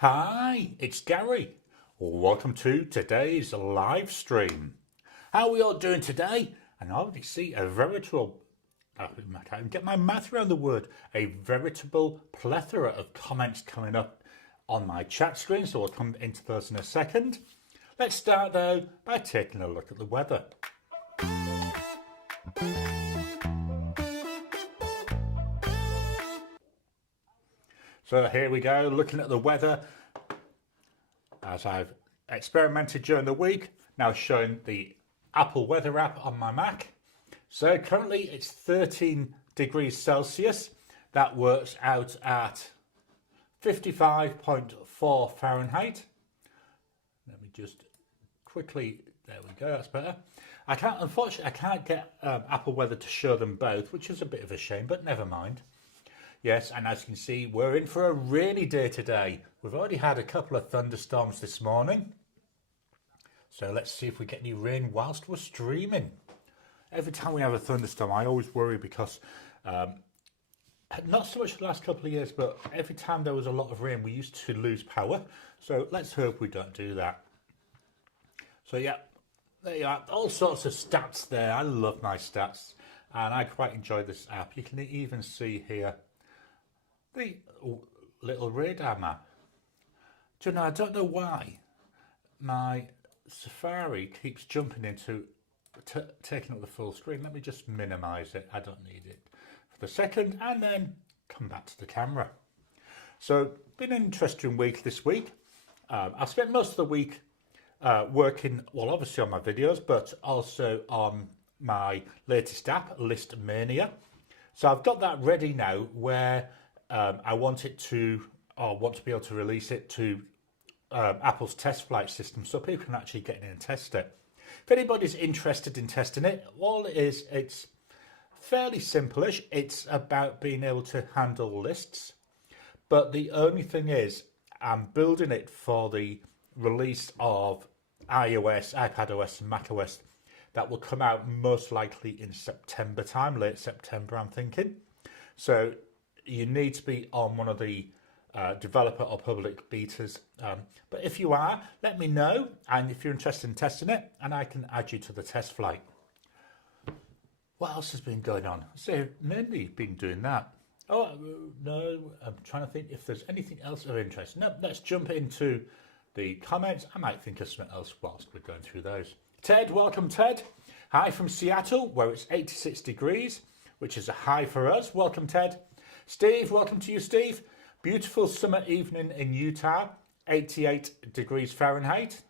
Hi, it's Gary. Welcome to today's live stream. How are we all doing today? And I already see a veritable, I can't get my mouth around the word, a veritable plethora of comments coming up on my chat screen, so we'll come into those in a second. Let's start though by taking a look at the weather. So here we go, looking at the weather as I've experimented during the week, now showing the Apple weather app on my Mac. So currently it's 13 degrees Celsius. That works out at 55.4 Fahrenheit. Let me just quickly, there we go, that's better. Unfortunately, I can't get Apple weather to show them both, which is a bit of a shame, but never mind. Yes, and as you can see, we're in for a rainy day today. We've already had a couple of thunderstorms this morning. So let's see if we get any rain whilst we're streaming. Every time we have a thunderstorm, I always worry because, not so much the last couple of years, but every time there was a lot of rain, we used to lose power. So let's hope we don't do that. So yeah, there you are. All sorts of stats there. I love my stats and I quite enjoy this app. You can even see here the little radar map. Do you know, I don't know why my Safari keeps jumping into taking up the full screen. Let me just minimize it. I don't need it for the second and then come back to the camera. So been an interesting week this week. I spent most of the week working, well, obviously on my videos, but also on my latest app, List Mania. So I've got that ready now where I want to be able to release it to Apple's test flight system so people can actually get in and test it. If anybody's interested in testing it, all it is, it's fairly simple-ish. It's about being able to handle lists. But the only thing is, I'm building it for the release of iOS, iPadOS and macOS that will come out most likely in September time, late September, I'm thinking. So you need to be on one of the developer or public betas. But if you are, let me know. And if you're interested in testing it, and I can add you to the test flight. What else has been going on? So mainly been doing that. Oh, no, I'm trying to think if there's anything else of interest. No, let's jump into the comments. I might think of something else whilst we're going through those. Ted, welcome Ted. Hi from Seattle, where it's 86 degrees, which is a high for us. Welcome Ted. Steve, welcome to you, Steve. Beautiful summer evening in Utah, 88 degrees Fahrenheit.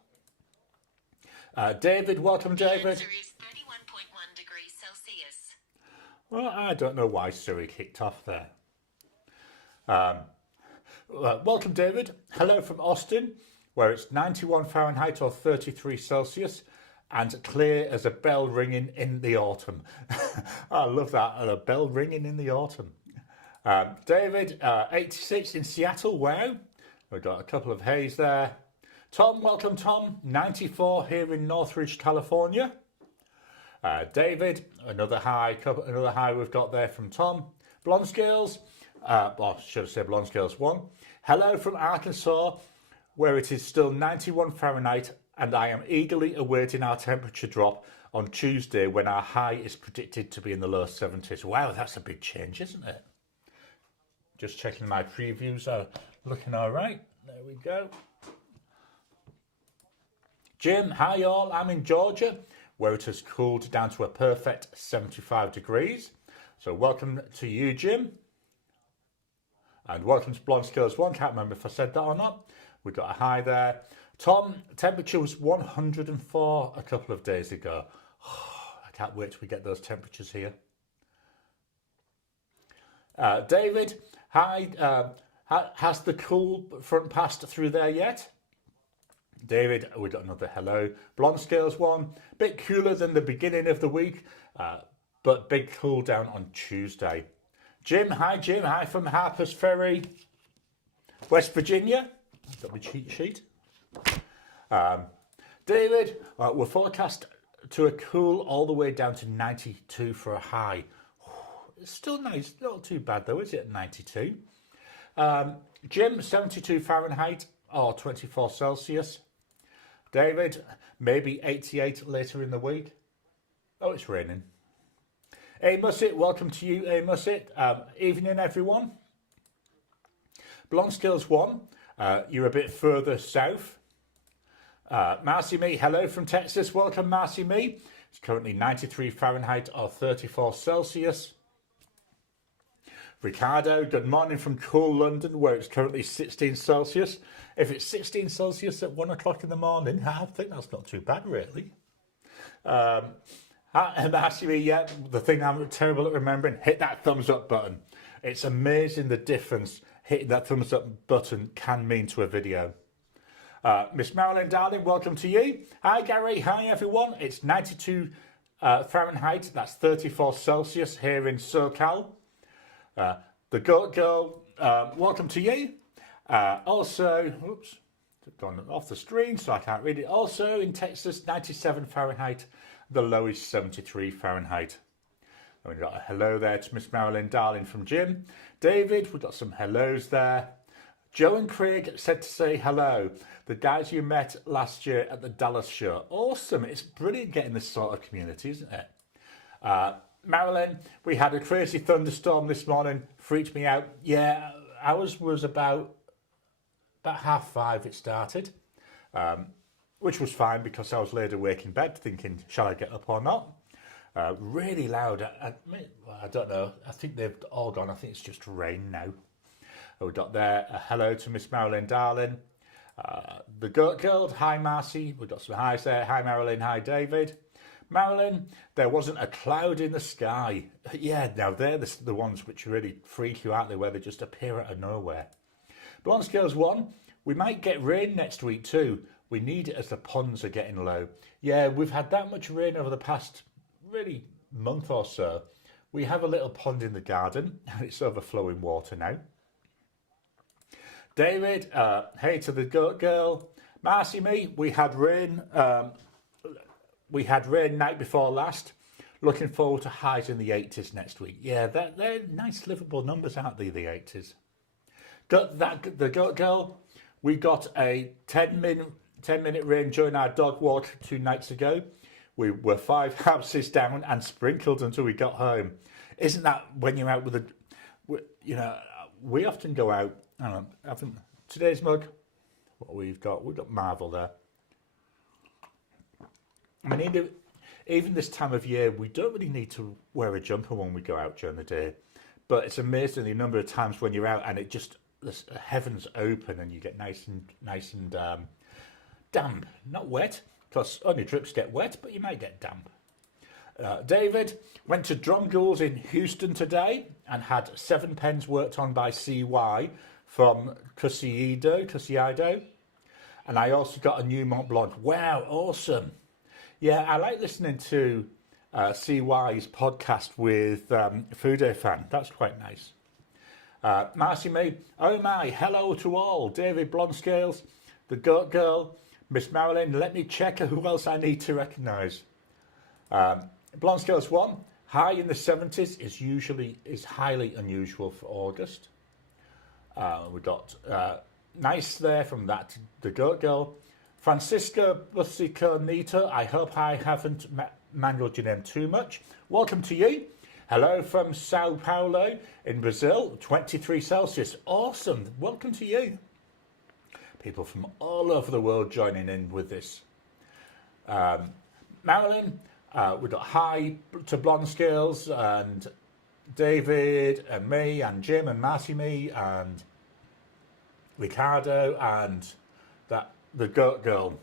David, welcome, David. The answer is 31.1 degrees Celsius. Well, I don't know why Siri kicked off there. Welcome, David. Hello from Austin, where it's 91 Fahrenheit or 33 Celsius. And clear as a bell ringing in the autumn. I love that, a bell ringing in the autumn. David, 86 in Seattle, wow. We've got a couple of haze there. Tom, welcome Tom, 94 here in Northridge, California. David, another high we've got there from Tom. Blonde Scales, or should I say Blonde Scales 1. Hello from Arkansas, where it is still 91 Fahrenheit, and I am eagerly awaiting our temperature drop on Tuesday when our high is predicted to be in the low 70s. Wow, that's a big change, isn't it? Just checking my previews are looking all right. There we go. Jim, hi all. I'm in Georgia, where it has cooled down to a perfect 75 degrees. So welcome to you, Jim. And welcome to Blonde Scales 1. Can't remember if I said that or not. We got a high there. Tom, temperature was 104 a couple of days ago. I can't wait till we get those temperatures here. David, hi. Has the cool front passed through there yet? David, we got another hello. Blonde Scales 1, bit cooler than the beginning of the week, but big cool down on Tuesday. Jim, hi from Harper's Ferry, West Virginia. Got my cheat sheet. David, we're forecast to a cool all the way down to 92 for a high. It's still nice, not too bad though, is it, 92? Jim, 72 Fahrenheit, or 24 Celsius. David, maybe 88 later in the week. Oh, it's raining. Hey Musset, welcome to you, Hey Musset. Evening, everyone. Blonde Skills 1, you're a bit further south. Marcy Me, hello from Texas. Welcome, Marcy Me. It's currently 93 Fahrenheit or 34 Celsius. Ricardo, good morning from cool London, where it's currently 16 Celsius. If it's 16 Celsius at 1 o'clock in the morning, I think that's not too bad, really. Actually, yeah, the thing I'm terrible at remembering, hit that thumbs up button. It's amazing the difference hitting that thumbs up button can mean to a video. Miss Marilyn, darling, welcome to you. Hi, Gary. Hi, everyone. It's 92 Fahrenheit. That's 34 Celsius here in SoCal. The Goat Girl, welcome to you. Also, oops, gone off the screen, so I can't read it. Also in Texas, 97 Fahrenheit. The low is 73 Fahrenheit. And we've got a hello there to Miss Marilyn, darling, from Jim. David, we've got some hellos there. Joe and Craig said to say hello. The guys you met last year at the Dallas show. Awesome. It's brilliant getting this sort of community, isn't it? Marilyn, we had a crazy thunderstorm this morning. Freaked me out. Yeah, ours was about 5:30 it started. Which was fine because I was laid awake in bed thinking, shall I get up or not? Really loud. I don't know. I think they've all gone. I think it's just rain now. We got there a hello to Miss Marilyn, darling. The Goat Girl, hi Marcy. We got some highs there. Hi Marilyn, hi David. Marilyn, there wasn't a cloud in the sky. Yeah, now they're the ones which really freak you out there, where they just appear out of nowhere. Blonde Scales 1, we might get rain next week too. We need it as the ponds are getting low. Yeah, we've had that much rain over the past really month or so. We have a little pond in the garden and it's overflowing water now. David, hey to the Goat Girl. Marcy, me, we had rain. We had rain night before last. Looking forward to highs in the 80s next week. Yeah, they're nice livable numbers, aren't they, the 80s? The Goat Girl, we got a 10-minute rain during our dog walk 2 nights ago. We were 5 houses down and sprinkled until we got home. Isn't that when you're out with we often go out. Hang on, today's mug. What we've got Marvel there. I mean, even this time of year, we don't really need to wear a jumper when we go out during the day. But it's amazing the number of times when you're out and it just, the heavens open and you get nice and damp. Not wet, because only drips get wet, but you might get damp. David went to Drumgools in Houston today and had 7 pens worked on by CY from Cusido. And I also got a new Mont Blanc. Wow, awesome. Yeah, I like listening to CY's podcast with Fude Fan. That's quite nice. Marcy May, oh my, hello to all. David Blonscales, the Goat Girl, Miss Marilyn, let me check who else I need to recognise. Blonscales 1, high in the 70s is highly unusual for August. We got nice there from that, the Goat Girl. Francisco Busiconito, I hope I haven't mangled your name too much. Welcome to you. Hello from Sao Paulo in Brazil, 23 Celsius. Awesome. Welcome to you. People from all over the world joining in with this. Marilyn, we've got hi to Blonde Scales and David and me and Jim and Marcy me and Ricardo and the Goat Girl.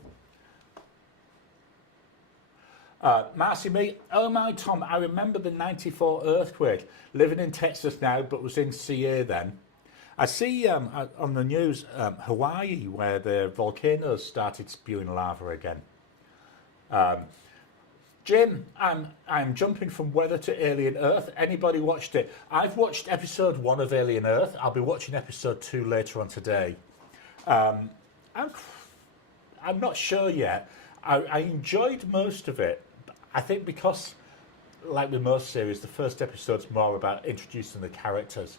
Marcy me, oh my Tom, I remember the 94 earthquake. Living in Texas now, but was in CA then. I see on the news Hawaii, where the volcanoes started spewing lava again. Jim, I'm jumping from weather to Alien Earth. Anybody watched it? I've watched episode 1 of Alien Earth. I'll be watching episode 2 later on today. I'm not sure yet. I enjoyed most of it. I think because, like with most series, the first episode's more about introducing the characters.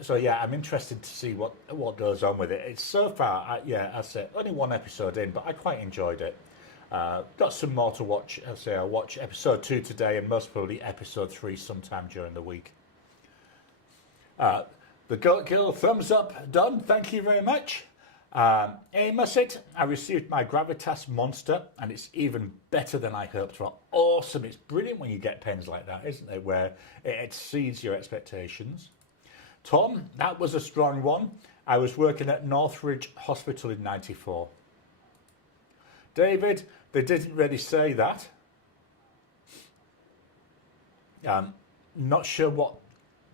So yeah, I'm interested to see what goes on with it. It's so far, yeah, I say only one episode in, but I quite enjoyed it. Got some more to watch. I say I'll watch episode 2 today, and most probably episode 3 sometime during the week. The Goat Girl thumbs up done. Thank you very much. Amosit, I received my Gravitas Monster, and it's even better than I hoped for. Awesome! It's brilliant when you get pens like that, isn't it? Where it exceeds your expectations. Tom, that was a strong one. I was working at Northridge Hospital in '94. David, they didn't really say that. Not sure what,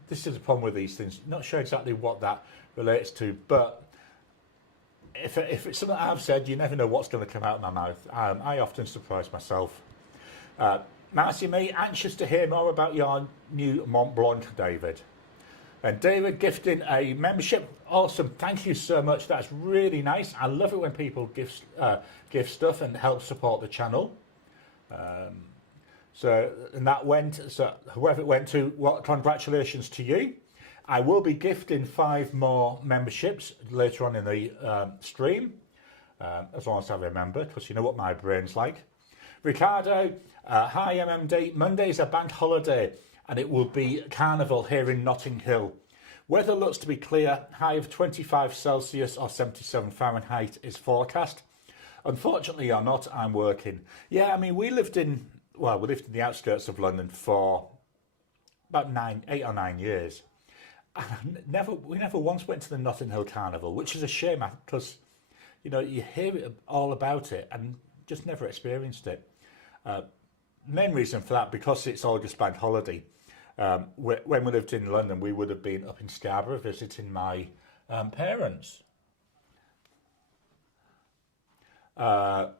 this is a problem with these things, not sure exactly what that relates to, but if it's something I've said, you never know what's going to come out of my mouth. I often surprise myself. Marcy May, anxious to hear more about your new Mont Blanc, David. And David gifting a membership. Awesome. Thank you so much. That's really nice. I love it when people give stuff and help support the channel. So whoever it went to, well, congratulations to you. I will be gifting 5 more memberships later on in the stream, as long as I remember, because you know what my brain's like. Ricardo, hi MMD. Monday's a bank holiday, and it will be carnival here in Notting Hill. Weather looks to be clear. High of 25 Celsius or 77 Fahrenheit is forecast. Unfortunately or not, I'm working. Yeah, I mean, we lived in the outskirts of London for about 8 or 9 years. And we never once went to the Notting Hill Carnival, which is a shame because, you know, you hear all about it and just never experienced it. Main reason for that, because it's August bank holiday. When we lived in London, we would have been up in Scarborough visiting my parents. So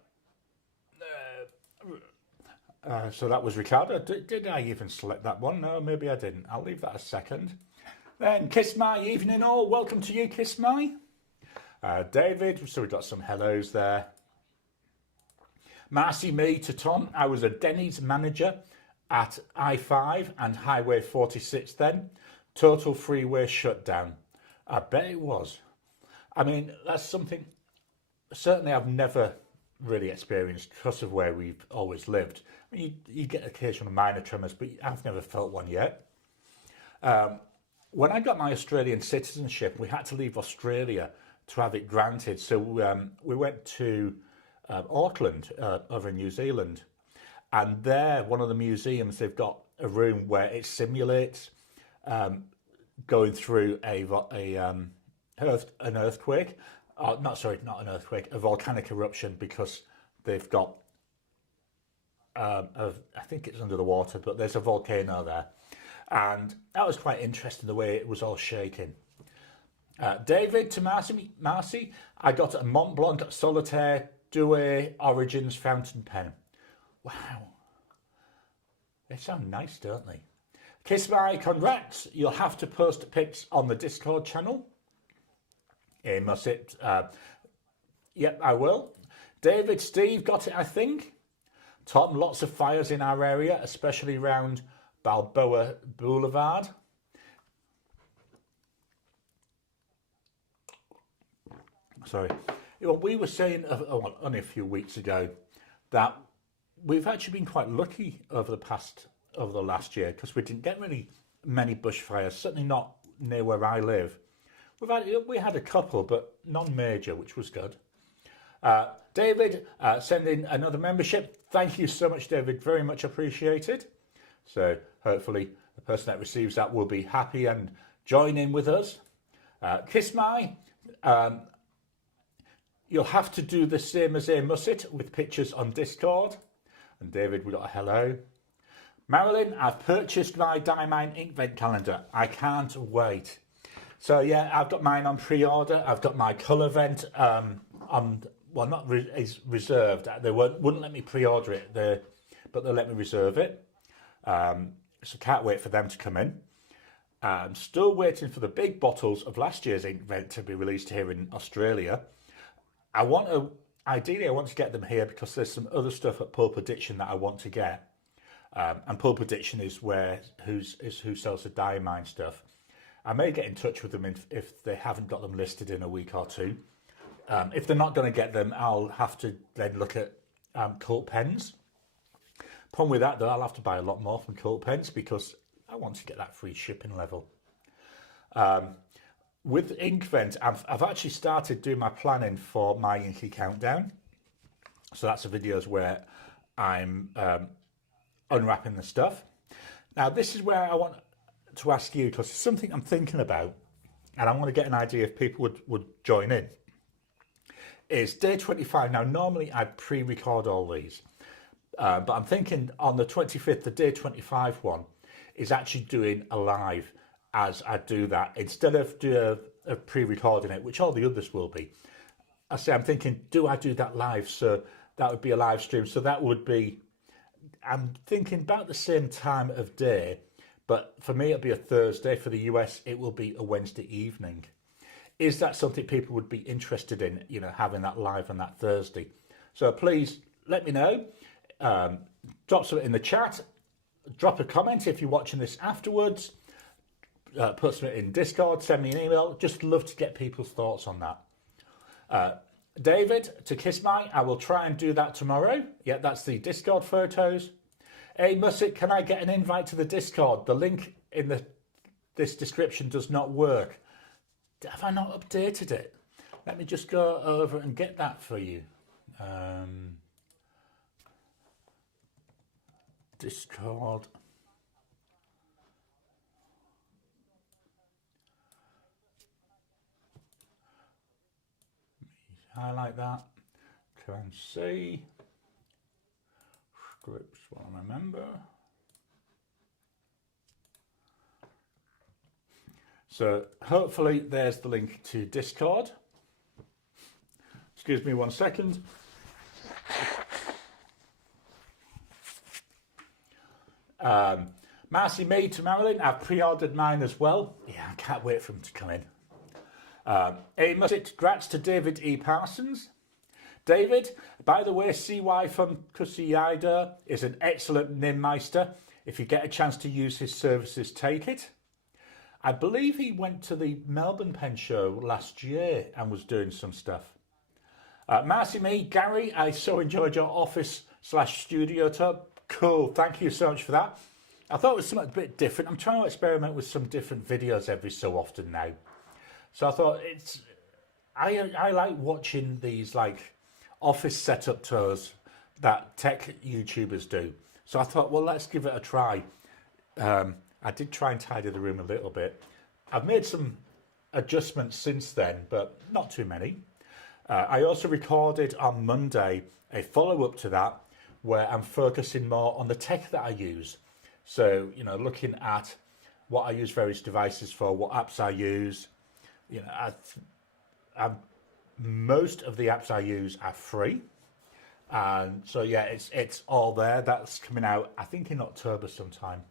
that was Ricardo. Did I even select that one? No, maybe I didn't. I'll leave that a second. Then Kiss My Evening All. Welcome to you, Kiss My. David, so we got some hellos there. Marcy Me to Tom. I was a Denny's manager at I-5 and Highway 46 then. Total freeway shutdown. I bet it was. I mean, that's something certainly I've never really experienced because of where we've always lived. I mean, you get occasional minor tremors, but I've never felt one yet. When I got my Australian citizenship, we had to leave Australia to have it granted. So we went to Auckland over in New Zealand. And there, one of the museums, they've got a room where it simulates going through an earthquake. Not an earthquake, a volcanic eruption, because they've got, I think it's under the water, but there's a volcano there. And that was quite interesting, the way it was all shaking. David to Marcy, I got a Mont Blanc Solitaire Douai Origins fountain pen. Wow. They sound nice, don't they? Kiss My, congrats. You'll have to post pics on the Discord channel. Must it? Yep, I will. David, Steve got it, I think. Tom, lots of fires in our area, especially around Balboa Boulevard. Sorry. You know, we were saying only a few weeks ago that we've actually been quite lucky over the last year, because we didn't get really many bushfires, certainly not near where I live. We had a couple, but non-major, which was good. David, sending another membership. Thank you so much, David. Very much appreciated. So hopefully the person that receives that will be happy and join in with us. Kiss My, you'll have to do the same as Musset with pictures on Discord. And David, we got a hello. Marilyn, I've purchased my Diamine Inkvent calendar. I can't wait. So yeah, I've got mine on pre-order. I've got my colour vent is reserved. They wouldn't let me pre-order it, but they let me reserve it. So can't wait for them to come in. I'm still waiting for the big bottles of last year's Inkvent to be released here in Australia. Ideally I want to get them here because there's some other stuff at Pulp Addiction that I want to get. And Pulp Addiction is who sells the Diamine stuff. I may get in touch with them if they haven't got them listed in a week or two. If they're not going to get them, I'll have to then look at Cult Pens. Problem with that though, I'll have to buy a lot more from Cult Pens because I want to get that free shipping level. With Inkvent, I've actually started doing my planning for my Inky Countdown. So that's the videos where I'm unwrapping the stuff. Now this is where I want to ask you, because it's something I'm thinking about and I want to get an idea if people would join in. Is day 25. Now normally I'd pre-record all these, but I'm thinking on the 25th, the day 25 one is actually doing a live as I do that, instead of pre-recording it, which all the others will be. I'm thinking, do I do that live? So that would be a live stream. So that would be, I'm thinking about the same time of day, but for me it'll be a Thursday. For the US it will be a Wednesday evening. Is that something people would be interested in, you know, having that live on that Thursday? So please let me know. Drop something in the chat. Drop a comment if you're watching this afterwards. Put something in Discord. Send me an email. Just love to get people's thoughts on that. David, to kiss my, I will try and do that tomorrow. Yeah, that's the Discord photos. Hey, Musset, can I get an invite to the Discord? The link in this description does not work. Have I not updated it? Let me just go over and get that for you. Discord. Highlight that. Try and see. Scripts, what I remember. So hopefully there's the link to Discord. Excuse me 1 second. Marcy Mead to Marilyn, I've pre-ordered mine as well. Yeah, I can't wait for them to come in. A must grats to David E. Parsons. David, by the way, CY from Kusiida is an excellent Ninmeister. If you get a chance to use his services, take it. I believe he went to the Melbourne Pen Show last year and was doing some stuff. Marcy Me, Gary, I so enjoyed your office/studio tour. Cool, thank you so much for that. I thought it was something a bit different. I'm trying to experiment with some different videos every so often now. So I thought I like watching these like office setup tours that tech YouTubers do. So I thought, well, let's give it a try. I did try and tidy the room a little bit. I've made some adjustments since then, but not too many. I also recorded on Monday a follow-up to that where I'm focusing more on the tech that I use. So, you know, looking at what I use various devices for, what apps I use. You know, most of the apps I use are free. And so, yeah, it's all there. That's coming out, I think, in October sometime.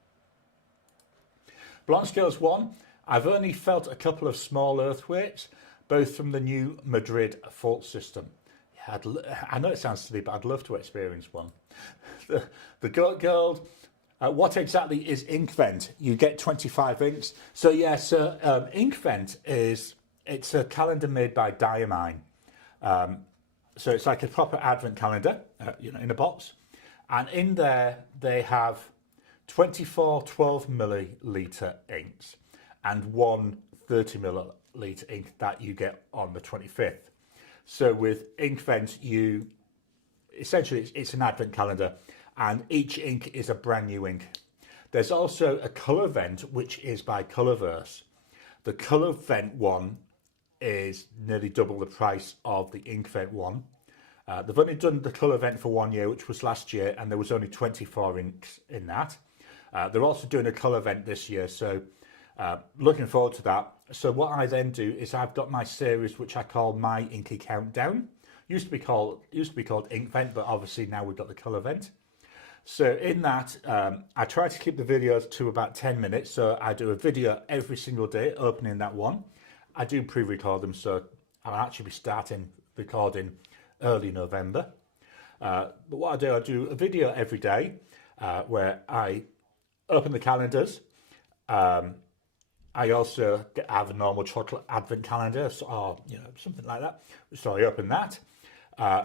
Blonde Scales 1, I've only felt a couple of small earthquakes, both from the new Madrid fault system. Yeah, I know it sounds silly, but I'd love to experience one. The Goat Gold, what exactly is Inkvent? You get 25 inks. So yeah, so Inkvent it's a calendar made by Diamine. So it's like a proper advent calendar, you know, in a box. And in there, they have 24 12 milliliter inks and one 30 milliliter ink that you get on the 25th. So with Inkvent, essentially it's an advent calendar and each ink is a brand new ink. There's also a colour vent, which is by Colourverse. The colour vent one is nearly double the price of the Inkvent one. They've only done the colour vent for 1 year, which was last year, and there was only 24 inks in that. They're also doing a colour vent this year, so looking forward to that. So what I then do is I've got my series, which I call My Inky Countdown. Used to be called Inkvent, but obviously now we've got the colour vent. So in that, I try to keep the videos to about 10 minutes. So I do a video every single day, opening that one. I do pre-record them, so I'll actually be starting recording early November. But what I do a video every day where I open the calendars, I also have a normal chocolate advent calendar, or something like that. So I open that.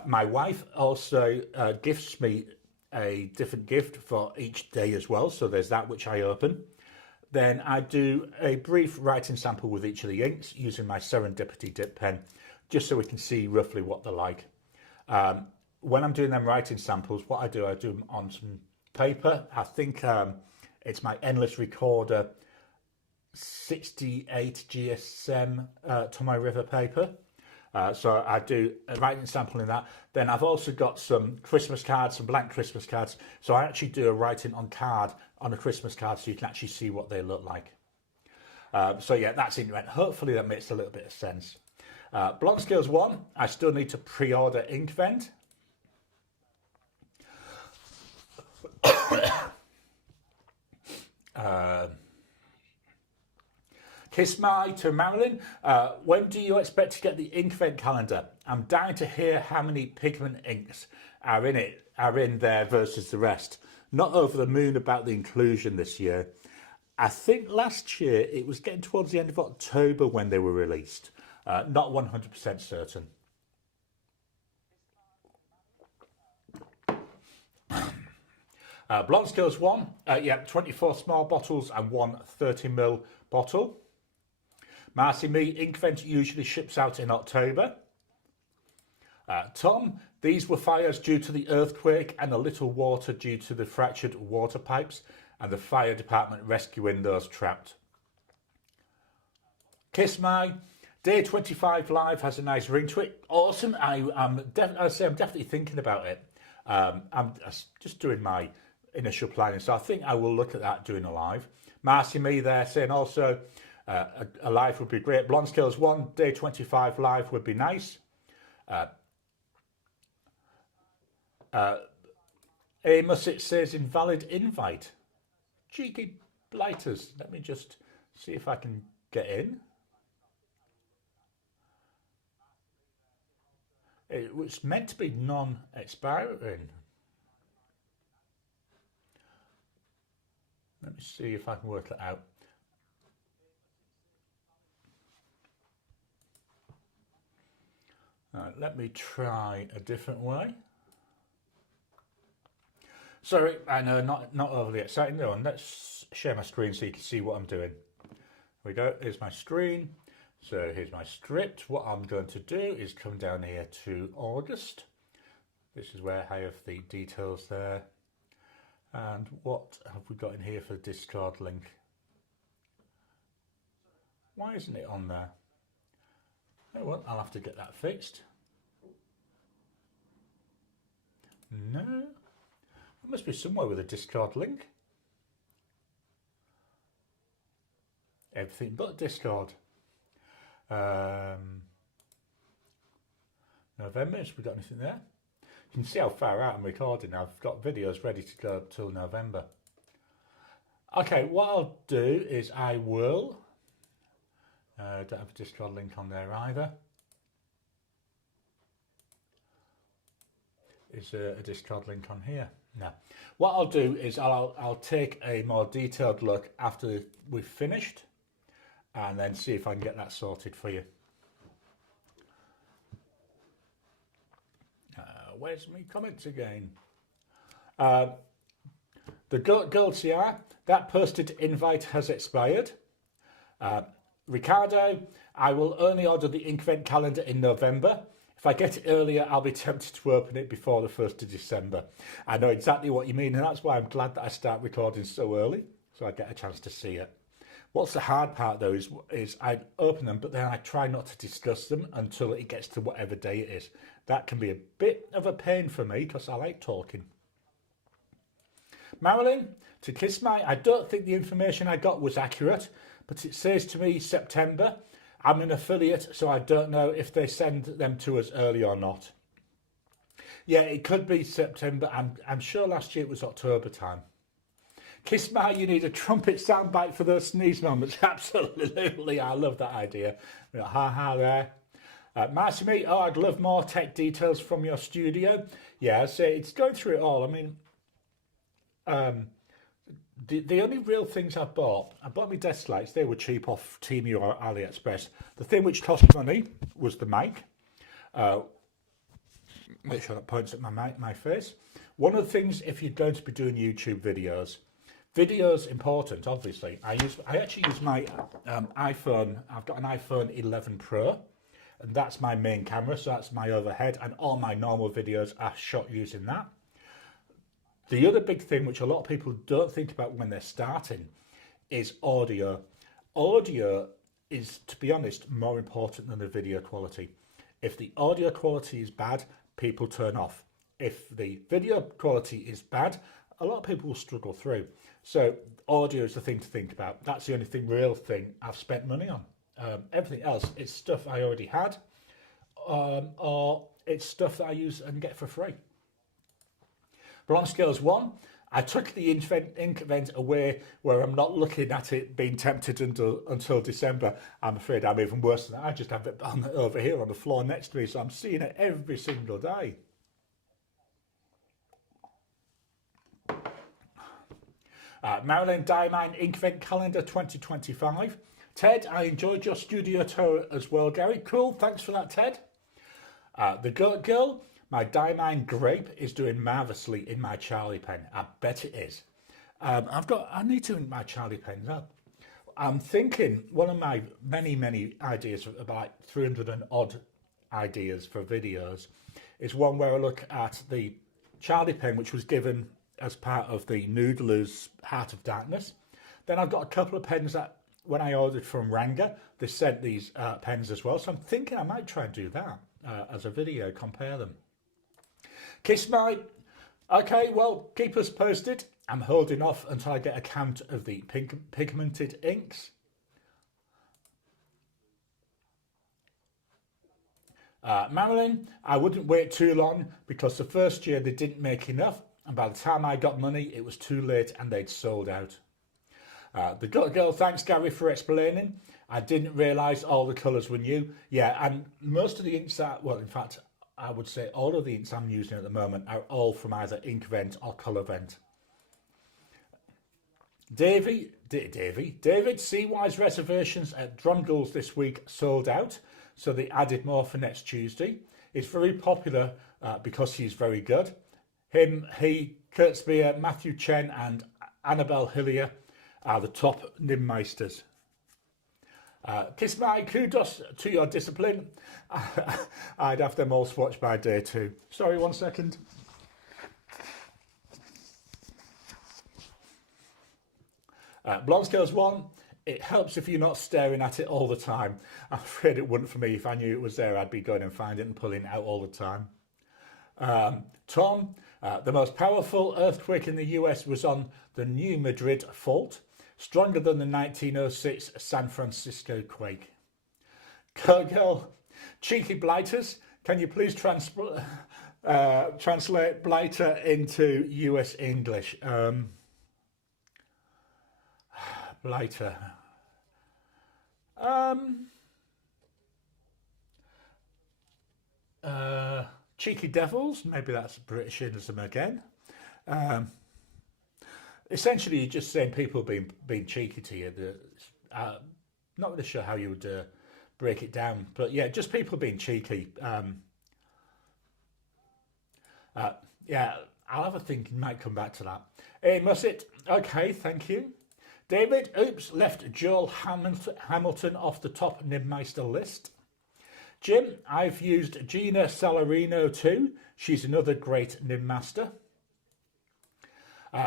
My wife also gifts me a different gift for each day as well. So there's that which I open. Then I do a brief writing sample with each of the inks using my Serendipity dip pen, just so we can see roughly what they're like. When I'm doing them writing samples, what I do them on some paper. I think it's my Endless Recorder 68 GSM Tomoe River paper. So I do a writing sample in that. Then I've also got some Christmas cards, some blank Christmas cards. So I actually do a writing on card on a Christmas card so you can actually see what they look like. So yeah, that's Inkvent. Hopefully that makes a little bit of sense. Blonde Scales 1, I still need to pre-order Inkvent. Kiss My to Marilyn. When do you expect to get the Inkvent calendar? I'm dying to hear how many pigment inks are in there versus the rest. Not over the moon about the inclusion this year. I think last year it was getting towards the end of October when they were released. Not 100% certain. Blonde Scales 1, yeah, 24 small bottles and one 30ml bottle. Marcy Me, Inkvent usually ships out in October. Tom, these were fires due to the earthquake and a little water due to the fractured water pipes and the fire department rescuing those trapped. Kiss My, Day 25 Live has a nice ring to it. Awesome. I'm definitely thinking about it. I'm just doing my initial planning, so I think I will look at that doing a live. Marcy Me there saying also a live would be great. Blonde Scales 1, Day 25 Live would be nice. Amos, it says invalid invite. Cheeky blighters. Let me just see if I can get in. It was meant to be non-expiring. Let me see if I can work it out. Let me try a different way. Sorry, I know, not overly exciting though. And let's share my screen so you can see what I'm doing. Here we go. Here's my screen. So here's my script. What I'm going to do is come down here to August. This is where I have the details there. And what have we got in here for the Discord link? Why isn't it on there? Oh well, I'll have to get that fixed. No, it must be somewhere with a Discord link. Everything but Discord. November, have we got anything there? You can see how far out I'm recording. I've got videos ready to go till November. Okay, what I'll do is I will... don't have a Discord link on there either. Is there a Discord link on here? No. What I'll do is I'll take a more detailed look after we've finished and then see if I can get that sorted for you. Where's my comments again? The Gold CR, that posted invite has expired. Ricardo, I will only order the Inkvent calendar in November. If I get it earlier, I'll be tempted to open it before the 1st of December. I know exactly what you mean, and that's why I'm glad that I start recording so early, so I get a chance to see it. What's the hard part though is I open them, but then I try not to discuss them until it gets to whatever day it is. That can be a bit of a pain for me because I like talking. Marilyn, to Kiss My, I don't think the information I got was accurate, but it says to me September. I'm an affiliate, so I don't know if they send them to us early or not. Yeah, it could be September. I'm sure last year it was October time. Kiss My, you need a trumpet soundbite for those sneeze moments. Absolutely, I love that idea. Ha ha there. Marcy Me, oh, I'd love more tech details from your studio. Yeah, so it's going through it all. I mean, The only real things I bought my desk lights. They were cheap off Temu or AliExpress. The thing which cost money was the mic. Make sure that points at my face. One of the things, if you're going to be doing YouTube videos important, obviously. I actually use my iPhone. I've got an iPhone 11 Pro, and that's my main camera. So that's my overhead, and all my normal videos are shot using that. The other big thing, which a lot of people don't think about when they're starting, is audio. Audio is, to be honest, more important than the video quality. If the audio quality is bad, people turn off. If the video quality is bad, a lot of people will struggle through. So audio is the thing to think about. That's the only real thing I've spent money on. Everything else, it's stuff I already had, or it's stuff that I use and get for free. Bronze Scales 1, I took the ink vent away where I'm not looking at it being tempted until December. I'm afraid I'm even worse than that. I just have it over here on the floor next to me, so I'm seeing it every single day. Marilyn Diamond Ink Vent Calendar 2025. Ted, I enjoyed your studio tour as well, Gary. Cool, thanks for that, Ted. The Goat Girl, my Diamond Grape is doing marvellously in my Charlie pen. I bet it is. I need to ink my Charlie pens up. I'm thinking one of my many ideas, about 300 and odd ideas for videos, is one where I look at the Charlie pen, which was given as part of the Noodler's Heart of Darkness. Then I've got a couple of pens that when I ordered from Ranga, they sent these pens as well. So I'm thinking I might try and do that as a video, compare them. Kiss My, okay, well, keep us posted. I'm holding off until I get a count of the pigmented inks. Marilyn, I wouldn't wait too long because the first year they didn't make enough, and by the time I got money, it was too late and they'd sold out. The Gut Girl, thanks Gary for explaining. I didn't realise all the colours were new. Yeah, and most of the inks that, well, in fact, I would say all of the inks I'm using at the moment are all from either Inkvent or Colourvent. David CY's reservations at Drumgulls this week sold out, so they added more for next Tuesday. It's very popular because he's very good. He, Kurt Spear, Matthew Chen and Annabelle Hillier are the top Nimmeisters. Kiss my kudos to your discipline. I'd have them all swatched by day 2. Sorry, 1 second. Blonde Scales 1, it helps if you're not staring at it all the time. I'm afraid it wouldn't for me. If I knew it was there, I'd be going and finding it and pulling it out all the time. Tom, the most powerful earthquake in the US was on the New Madrid fault, stronger than the 1906 San Francisco quake. Girl, cheeky blighters, can you please translate blighter into US English? Blighter. Cheeky devils, maybe that's Britishism again. Essentially, you're just saying people being cheeky to you. Not really sure how you would break it down, but yeah, just people being cheeky. Yeah, I'll have a think. Might come back to that. Hey, Musset. Okay, thank you. David, oops, left Joel Hamilton off the top Nimmeister list. Jim, I've used Gina Salarino too. She's another great Nim master.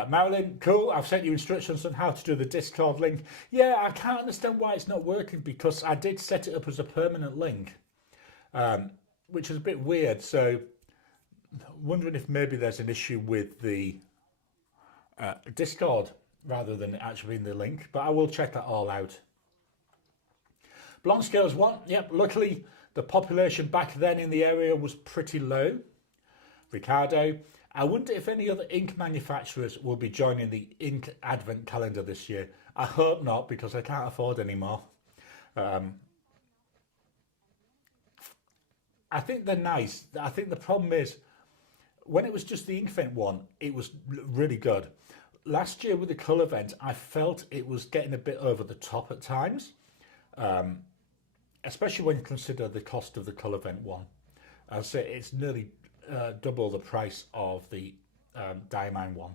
Marilyn, cool. I've sent you instructions on how to do the Discord link. Yeah, I can't understand why it's not working because I did set it up as a permanent link, which is a bit weird. So, wondering if maybe there's an issue with the Discord rather than actually in the link. But I will check that all out. Blonde Scales 1. Yep, luckily the population back then in the area was pretty low. Ricardo, I wonder if any other ink manufacturers will be joining the ink advent calendar this year. I hope not because I can't afford any more. I think they're nice. I think the problem is when it was just the Inkvent one, it was really good. last year with the colour vent, I felt it was getting a bit over the top at times, especially when you consider the cost of the colour vent one. I'd say it's nearly double the price of the Diamond one.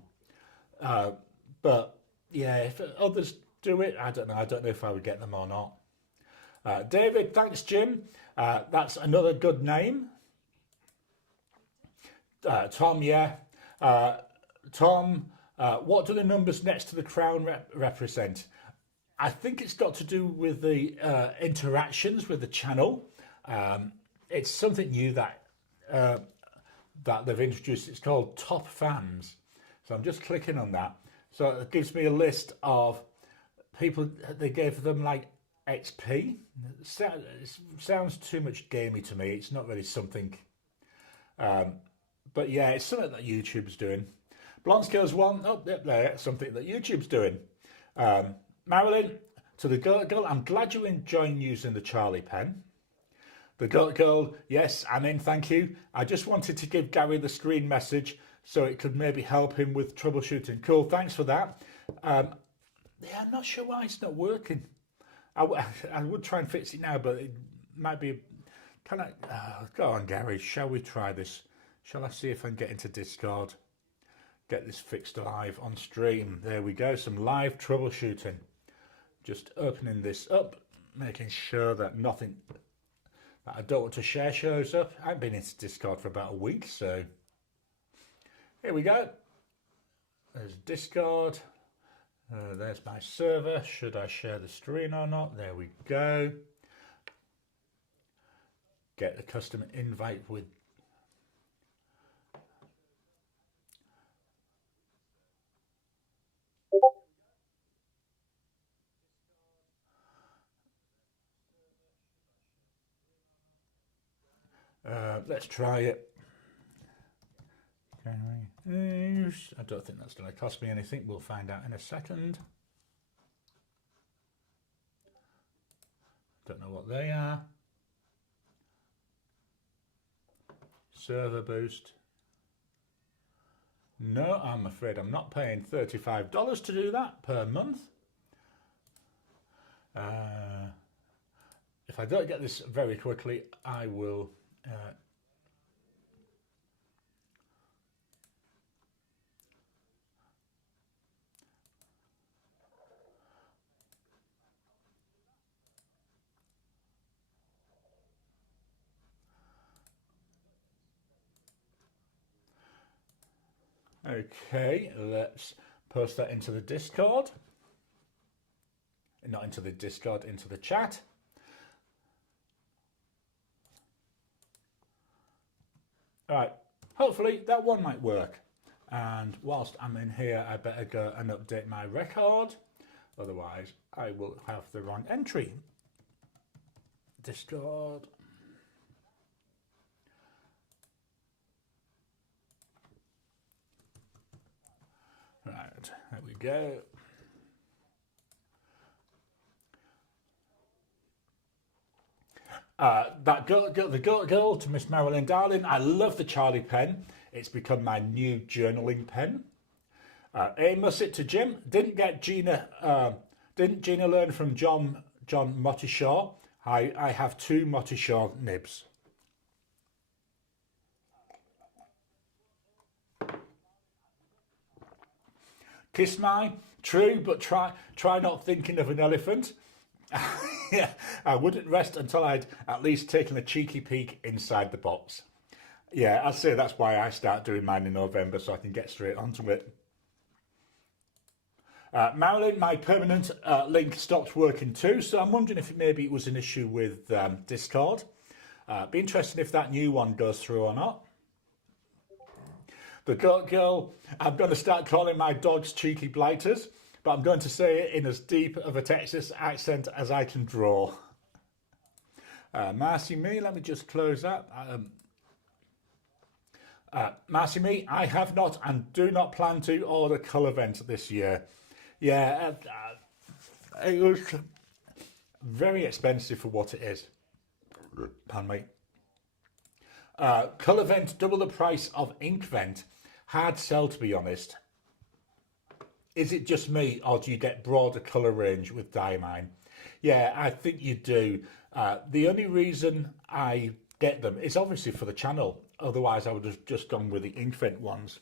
But yeah, if others do it, I don't know. I don't know if I would get them or not. David, thanks, Jim. That's another good name. Tom, yeah. Tom, what do the numbers next to the crown represent? I think it's got to do with the interactions with the channel. It's something new that that they've introduced. It's called Top Fans. So I'm just clicking on that. So it gives me a list of people. They gave them like XP. It sounds too much gamey to me. It's not really something. But yeah, it's something that YouTube's doing. Blonskills one. Oh, yep, there. Something that YouTube's doing. Marilyn, to the girl, I'm glad you're enjoying using the Charlie pen. The girl, yes, I'm in, thank you. I just wanted to give Gary the screen message so it could maybe help him with troubleshooting. Cool, thanks for that. Yeah, I'm not sure why it's not working. I would try and fix it now, but it might be... go on, Gary, shall we try this? Shall I see if I can get into Discord? Get this fixed live on stream. There we go, some live troubleshooting. Just opening this up, making sure that nothing that I don't want to share shows up. I've been into Discord for about a week, so here we go. There's Discord. There's my server. Should I share the screen or not? There we go. Get the custom invite with let's try it. I don't think that's going to cost me anything. We'll find out in a second. Don't know what they are. Server boost. No, I'm afraid I'm not paying $35 to do that per month. If I don't get this very quickly, I will... Okay, let's post that into the Discord. Not into the Discord, into the chat. All right, hopefully that one might work. And whilst I'm in here, I better go and update my record. Otherwise, I will have the wrong entry. Discord. Right, there we go. The girl to Miss Marilyn Darling. I love the Charlie pen. It's become my new journaling pen. Amos it to Jim. Didn't Gina learn from John Mottishaw? I have 2 Mottishaw nibs. Kiss my, true, but try not thinking of an elephant. Yeah, I wouldn't rest until I'd at least taken a cheeky peek inside the box. Yeah, I'd say that's why I start doing mine in November, so I can get straight onto it. Marilyn, my permanent link stopped working too, so I'm wondering if maybe it was an issue with Discord. Be interested if that new one goes through or not. The girl, I'm going to start calling my dogs cheeky blighters, but I'm going to say it in as deep of a Texas accent as I can draw. Marcy Me, let me just close that. Marcy Me, I have not and do not plan to order colour vent this year. Yeah, it was very expensive for what it is. Pardon me. Colour vent double the price of ink vent. Hard sell, to be honest. Is it just me, or do you get broader colour range with Diamine? Yeah, I think you do. The only reason I get them is obviously for the channel. Otherwise, I would have just gone with the Inkvent ones.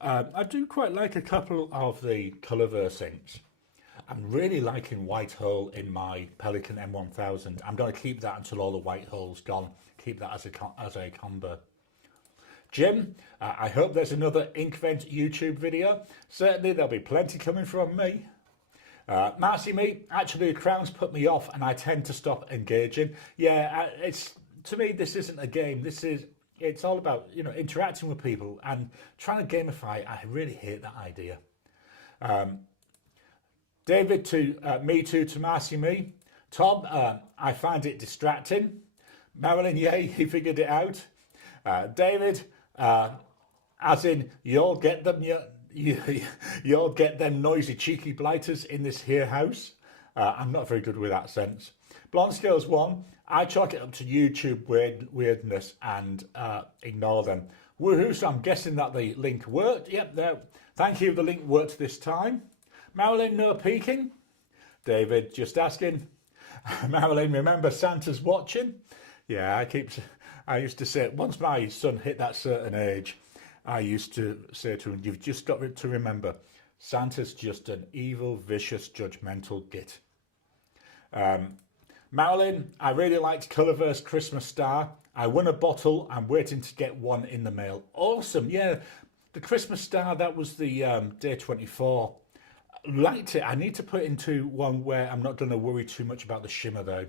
I do quite like a couple of the Colourverse inks. I'm really liking White Hole in my Pelikan M1000. I'm going to keep that until all the white hole's gone. Keep that as a combo. Jim, I hope there's another Inkvent YouTube video. Certainly there'll be plenty coming from me. Marcy Me, actually the crowns put me off and I tend to stop engaging. Yeah, to me this isn't a game. It's all about, you know, interacting with people and trying to gamify. I really hate that idea. David to Me Too to Marcy Me. Tom, I find it distracting. Marilyn, yay, he figured it out. David, as in, you'll get them, you'll get them noisy, cheeky blighters in this here house. I'm not very good with that sense. Blonde Scales 1, I chalk it up to YouTube weirdness and ignore them. Woohoo, so I'm guessing that the link worked. Yep, there. Thank you, the link worked this time. Marilyn, no peeking. David, just asking. Marilyn, remember Santa's watching? Yeah, I used to say, once my son hit that certain age, I used to say to him, you've just got to remember, Santa's just an evil, vicious, judgmental git. Marilyn, I really liked Colourverse Christmas Star. I won a bottle. I'm waiting to get one in the mail. Awesome. Yeah, the Christmas Star, that was the day 24. Liked it. I need to put it into one where I'm not going to worry too much about the shimmer though.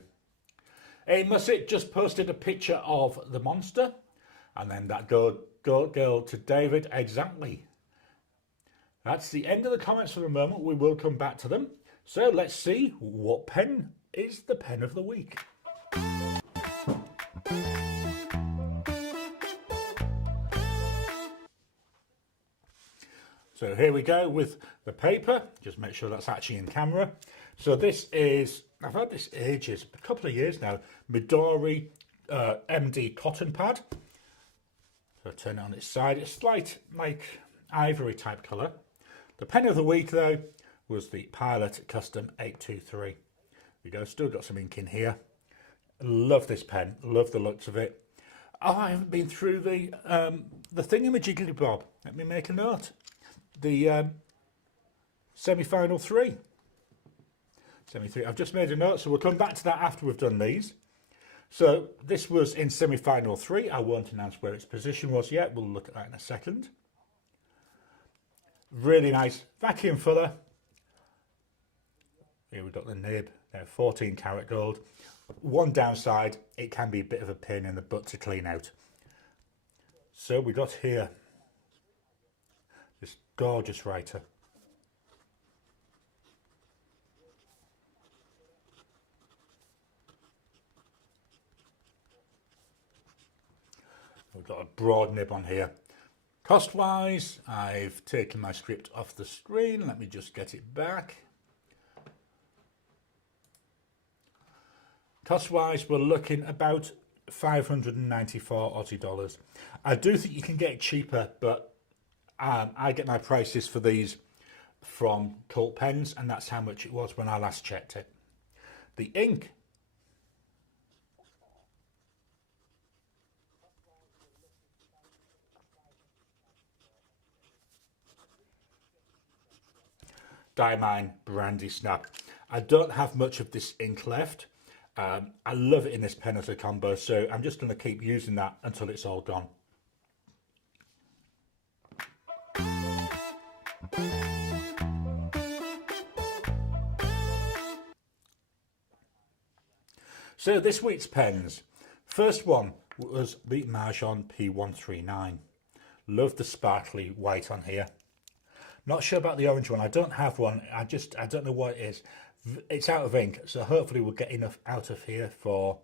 Hey, Musset just posted a picture of the monster. And then that girl to David. Exactly. That's the end of the comments for the moment. We will come back to them. So let's see what pen is the pen of the week. So here we go with the paper. Just make sure that's actually in camera. So this is, I've had this ages, a couple of years now, Midori MD cotton pad. So turn it on its side. It's slight, like ivory type colour. The pen of the week though was the Pilot Custom 823. We go, still got some ink in here. Love this pen, love the looks of it. Oh, I haven't been through the thingamajiggy bob. Let me make a note. The semi-final 3. Semi-3. I've just made a note, so we'll come back to that after we've done these. So this was in semi-final 3. I won't announce where its position was yet. We'll look at that in a second. Really nice vacuum filler. Here we've got the nib. They're 14 karat gold. One downside, it can be a bit of a pain in the butt to clean out. So we got here this gorgeous writer. We've got a broad nib on here. Cost wise, I've taken my script off the screen. Let me just get it back. Cost wise, we're looking about 594 Aussie dollars. I do think you can get it cheaper, but I get my prices for these from Cult Pens, and that's how much it was when I last checked it. The ink. Diamine Brandy Snap. I don't have much of this ink left. I love it in this pen as a combo, so I'm just going to keep using that until it's all gone. So this week's pens. First one was the Marjon P139. Love the sparkly white on here. Not sure about the orange one. I don't have one. I don't know what it is. It's out of ink, so hopefully we'll get enough out of here for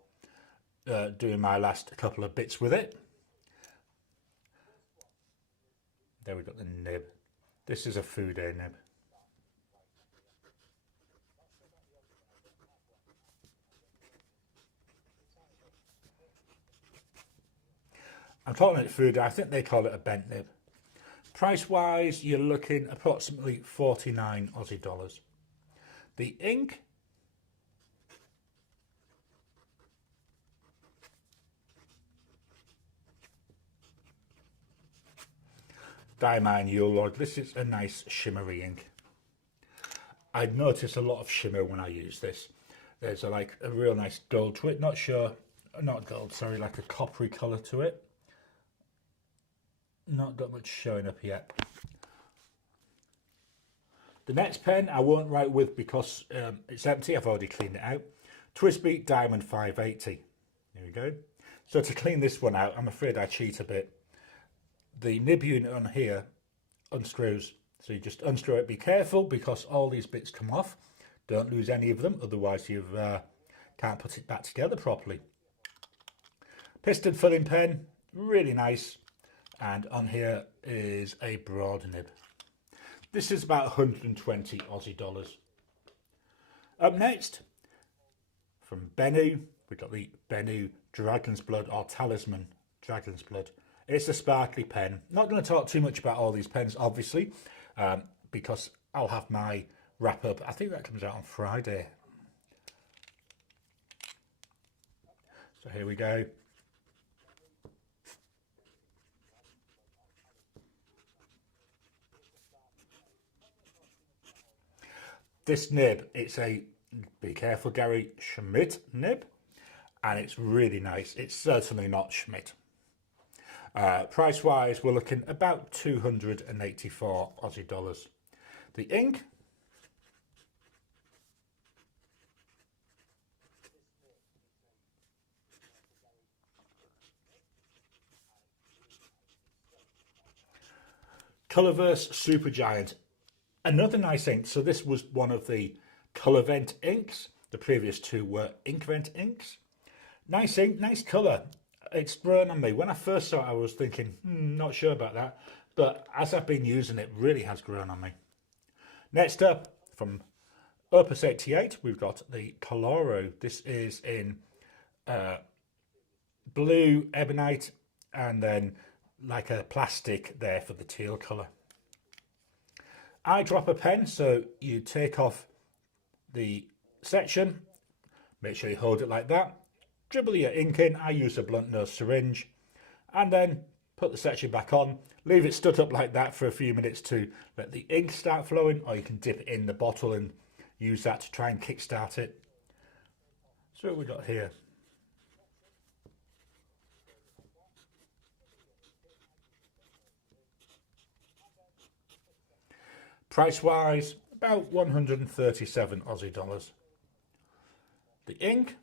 doing my last couple of bits with it. There we got the nib. This is a Food Day nib. I'm calling it Food Day. I think they call it a bent nib. Price wise, you're looking approximately 49 Aussie dollars. The ink, Diamine Yule Lord. This is a nice shimmery ink. I notice a lot of shimmer when I use this. There's like a real nice gold to it. Not gold, sorry, like a coppery colour to it. Not got much showing up yet. The next pen I won't write with because it's empty. I've already cleaned it out. Twisbeat Diamond 580. There we go. So to clean this one out, I'm afraid I cheat a bit. The nib unit on here unscrews. So you just unscrew it. Be careful because all these bits come off. Don't lose any of them, otherwise you can't put it back together properly. Piston filling pen, really nice. And on here is a broad nib. This is about 120 Aussie dollars. Up next, from Bennu, we've got the Bennu Dragon's Blood or Talisman Dragon's Blood. It's a sparkly pen. Not going to talk too much about all these pens, obviously, because I'll have my wrap up. I think that comes out on Friday. So here we go. This nib, it's a, be careful Gary, Schmidt nib, and it's really nice. It's certainly not Schmidt. Price wise, we're looking about 284 Aussie dollars. The ink, Colorverse Supergiant. Another nice ink. So this was one of the Colorvent inks. The previous two were Inkvent inks. Nice ink, nice colour. It's grown on me. When I first saw it, I was thinking, not sure about that. But as I've been using it, really has grown on me. Next up, from Opus 88, we've got the Coloro. This is in blue ebonite and then like a plastic there for the teal colour. Eyedropper pen, so you take off the section, make sure you hold it like that, dribble your ink in. I use a blunt nose syringe, and then put the section back on, leave it stood up like that for a few minutes to let the ink start flowing, or you can dip it in the bottle and use that to try and kickstart it. So what we got here? Price wise, about 137 Aussie dollars. The ink,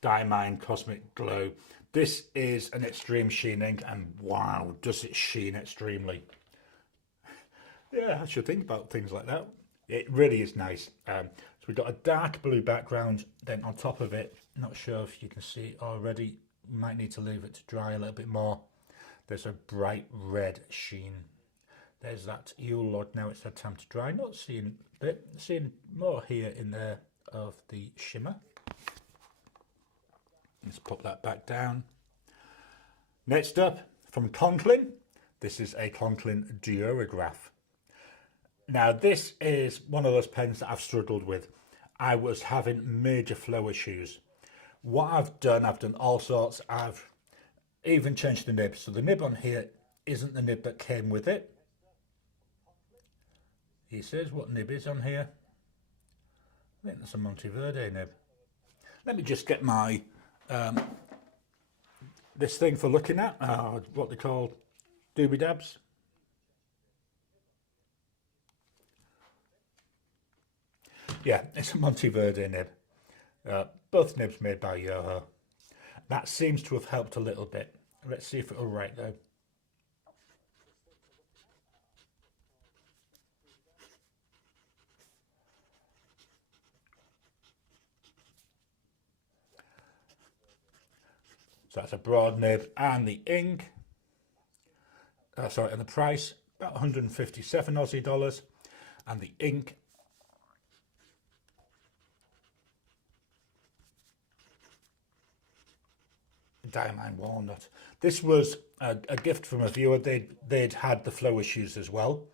Diamine Cosmic Glow. This is an extreme sheen ink, and wow, does it sheen extremely. Yeah, I should think about things like that. It really is nice. So we've got a dark blue background, then on top of it, not sure if you can see it already, you might need to leave it to dry a little bit more. There's a bright red sheen. There's that Yule Lord. Now it's had time to dry. Not seeing it, seeing more here in there of the shimmer. Let's pop that back down. Next up, from Conklin, this is a Conklin Duograph. Now this is one of those pens that I've struggled with. I was having major flow issues. What I've done all sorts. I've even changed the nib. So the nib on here isn't the nib that came with it. He says what nib is on here. I think that's a Monteverde nib. Let me just get my this thing for looking at, what they call doobie dabs. Yeah, it's a Monteverde nib. Both nibs made by Yoho. That seems to have helped a little bit. Let's see if it'll write though. So that's a broad nib, and the ink, and the price, about 157 Aussie dollars, and the ink Diamond Walnut. This was a gift from a viewer. They'd had the flow issues as well.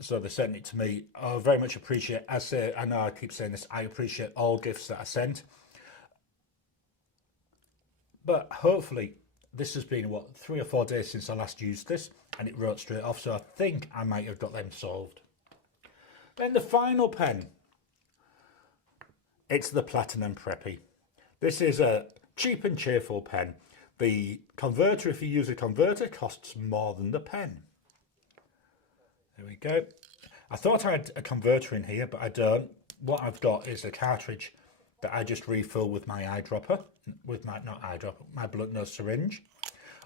So they sent it to me. I very much appreciate, I know I keep saying this, I appreciate all gifts that are sent. But hopefully, this has been, what, 3 or 4 days since I last used this, and it wrote straight off, so I think I might have got them solved. Then the final pen. It's the Platinum Preppy. This is a cheap and cheerful pen. The converter, if you use a converter, costs more than the pen. There we go. I thought I had a converter in here, but I don't. What I've got is a cartridge that I just refill with my eyedropper, with my, not eyedropper, my blunt nose syringe.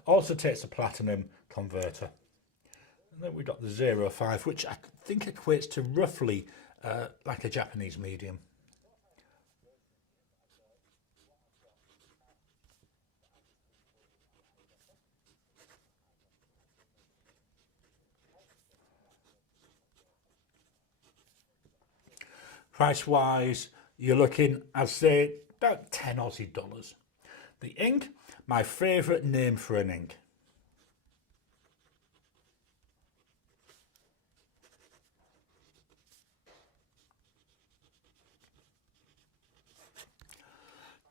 Also takes a platinum converter. And then we've got the 05, which I think equates to roughly like a Japanese medium. Price wise, you're looking, I'd say, about 10 Aussie dollars. The ink, my favourite name for an ink.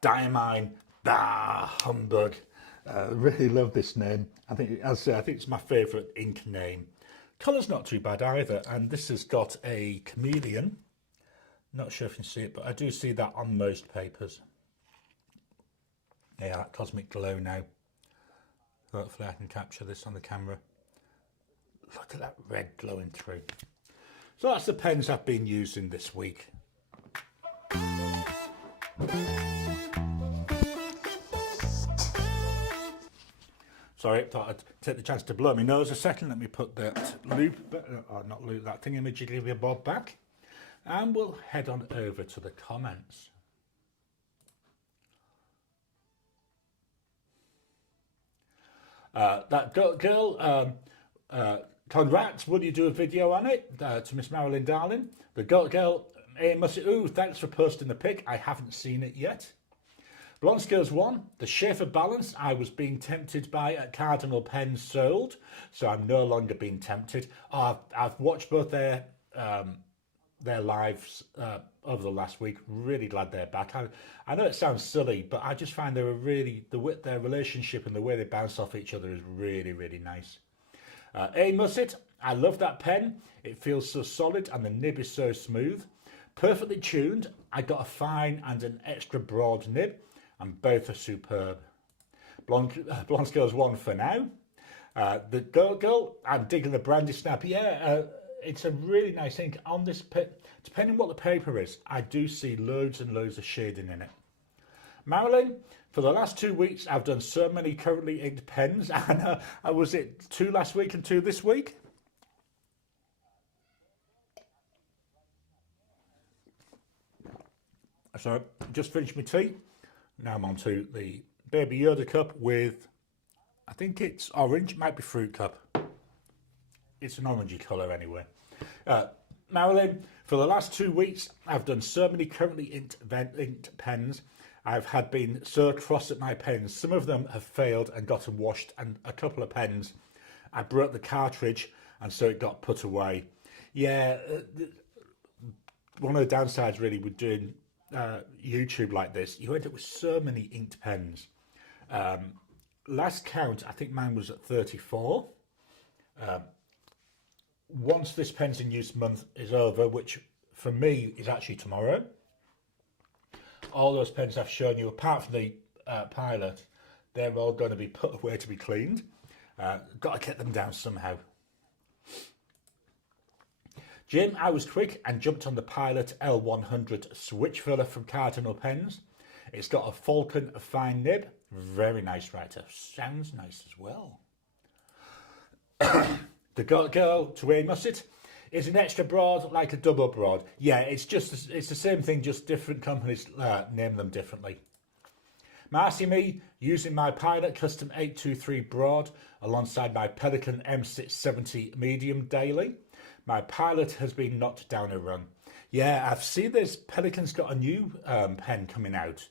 Diamine, humbug. Really love this name. I think, as I say, I think it's my favourite ink name. Colour's not too bad either, and this has got a chameleon. Not sure if you can see it, but I do see that on most papers. Yeah, that cosmic glow now. Hopefully I can capture this on the camera. Look at that red glowing through. So that's the pens I've been using this week. Sorry, thought I'd take the chance to blow my nose a second. Let me put that loop, or not loop, that thingamajiggy bob back. And we'll head on over to the comments. That girl, congrats, would you do a video on it? To Miss Marilyn Darling. The girl, ooh, thanks for posting the pic. I haven't seen it yet. Blonde Skills 1, the Schaefer Balance I was being tempted by at Cardinal Pens sold, so I'm no longer being tempted. I've watched both their lives over the last week. Really glad they're back. I know it sounds silly, but I just find their relationship and the way they bounce off each other is really, really nice. Musset, I love that pen. It feels so solid and the nib is so smooth. Perfectly tuned. I got a fine and an extra broad nib, and both are superb. Blonde Skills 1 for now. The Girl, I'm digging the Brandy Snap. Yeah, it's a really nice ink. On this, depending what the paper is, I do see loads and loads of shading in it. Marilyn, for the last 2 weeks, I've done so many currently inked pens. And was it 2 last week and 2 this week? So, just finished my tea. Now I'm on to the Baby Yoda cup with, I think it's orange, might be fruit cup. It's an orangey colour anyway. Marilyn, for the last 2 weeks, I've done so many currently inked pens. I've been so cross at my pens. Some of them have failed and gotten washed, and a couple of pens, I broke the cartridge, and so it got put away. Yeah, one of the downsides really with doing YouTube like this, you end up with so many inked pens. Last count, I think mine was at 34. Once this pens in use month is over, which for me is actually tomorrow, all those pens I've shown you, apart from the pilot, they're all going to be put away to be cleaned. Got to get them down somehow. Jim, I was quick and jumped on the Pilot L100 switch filler from Cardinal Pens. It's got a Falcon fine nib. Very nice writer. Sounds nice as well. The Girl to A Musset is an extra broad like a double broad. Yeah, it's the same thing, just different companies name them differently. Marcy Me, using my Pilot Custom 823 broad alongside my Pelican M670 medium daily. My Pilot has been knocked down a run. Yeah, I've seen this. Pelican's got a new pen coming out.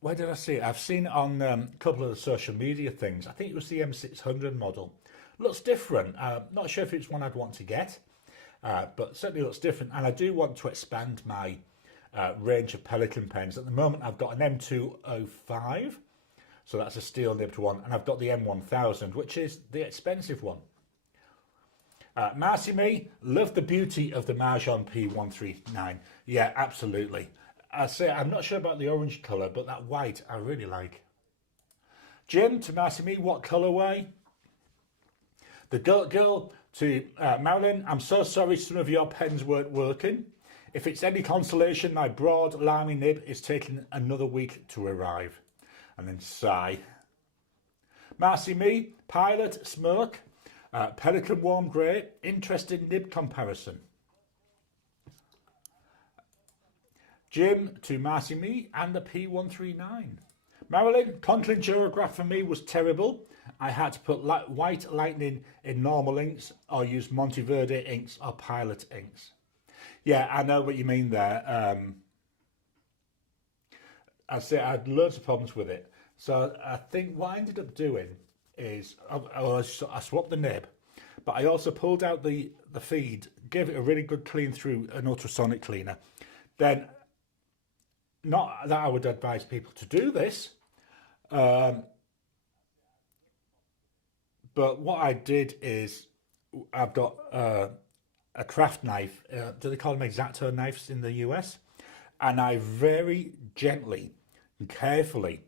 where did I see it? I've seen it on a couple of the social media things. I think it was the M600 model. Looks different. Not sure if it's one I'd want to get, but certainly looks different. And I do want to expand my range of Pelican pens. At the moment, I've got an M205, so that's a steel nibbed one, and I've got the M1000, which is the expensive one. Marcy Me, love the beauty of the Mahjong P139. Yeah, absolutely. I say I'm not sure about the orange colour, but that white I really like. Jim to Marcy Me, what colourway? The Goat Girl to Marilyn, I'm so sorry some of your pens weren't working. If it's any consolation, my broad limey nib is taking another week to arrive. And then sigh. Marcy Me, Pilot, Smoke, Pelican Warm Grey, interesting nib comparison. Jim to Marcy Me and the P139. Marilyn, Conklin Durograph for me was terrible. I had to put white lightning in normal inks or use Monteverde inks or Pilot inks. Yeah, I know what you mean there. I had loads of problems with it. So I think what I ended up doing is I swapped the nib, but I also pulled out the feed, gave it a really good clean through an ultrasonic cleaner. Then, not that I would advise people to do this, but what I did is I've got a craft knife. Do they call them X-Acto knives in the US? And I very gently and carefully,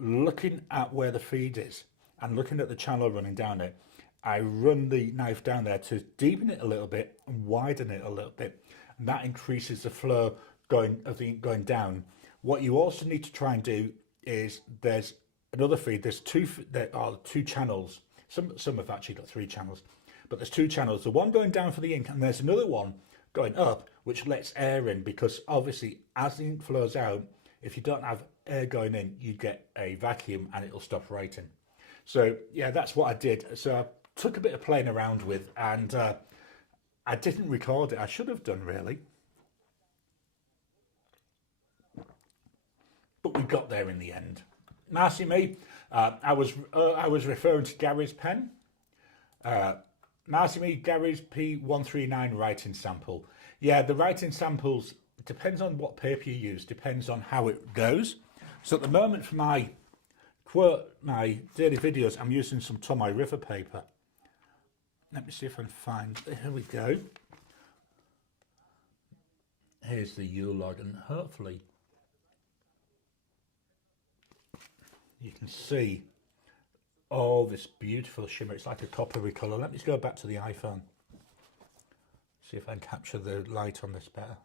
looking at where the feed is and looking at the channel running down it, I run the knife down there to deepen it a little bit and widen it a little bit, and that increases the flow of the ink going down. What you also need to try and do is there's another feed. There are two channels. Some have actually got three channels, but there's two channels. The one going down for the ink, and there's another one going up, which lets air in, because obviously as the ink flows out, if you don't have air going in, you get a vacuum and it'll stop writing. So yeah, that's what I did. So I took a bit of playing around with, and I didn't record it. I should have done, really. But we got there in the end. Marcy Me, I was referring to Gary's pen. Marcy Me, Gary's P139 writing sample. Yeah, the writing samples, it depends on what paper you use, depends on how it goes. So at the moment for my daily videos, I'm using some Tomoe River paper. Let me see if I can find, here we go. Here's the Yule log, and hopefully you can see all this beautiful shimmer. It's like a coppery colour. Let me just go back to the iPhone. See if I can capture the light on this better.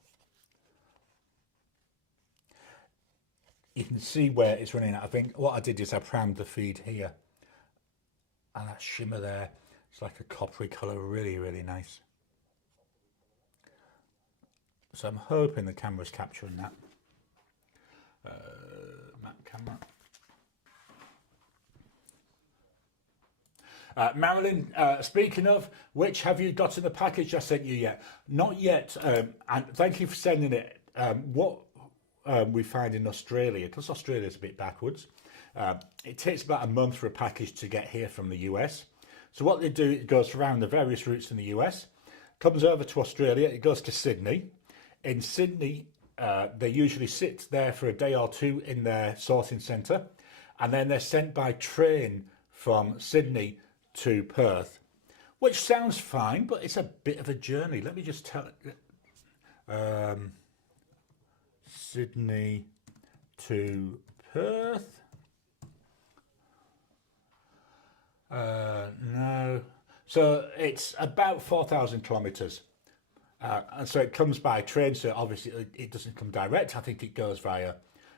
You can see where it's running out. I think what I did is I primed the feed here. And that shimmer there, it's like a coppery colour, really, really nice. So I'm hoping the camera's capturing that. Map camera. Marilyn, speaking of which, have you got in the package I sent you yet? Not yet, and thank you for sending it. What we find in Australia, because Australia's a bit backwards, it takes about a month for a package to get here from the US. So what they do, it goes around the various routes in the US, comes over to Australia, it goes to Sydney. In Sydney, they usually sit there for a day or two in their sorting centre, and then they're sent by train from Sydney to Perth, which sounds fine, but it's a bit of a journey. Let me just tell it. Sydney to Perth. No. So it's about 4,000 kilometres. And so it comes by train, so obviously it doesn't come direct. I think it goes via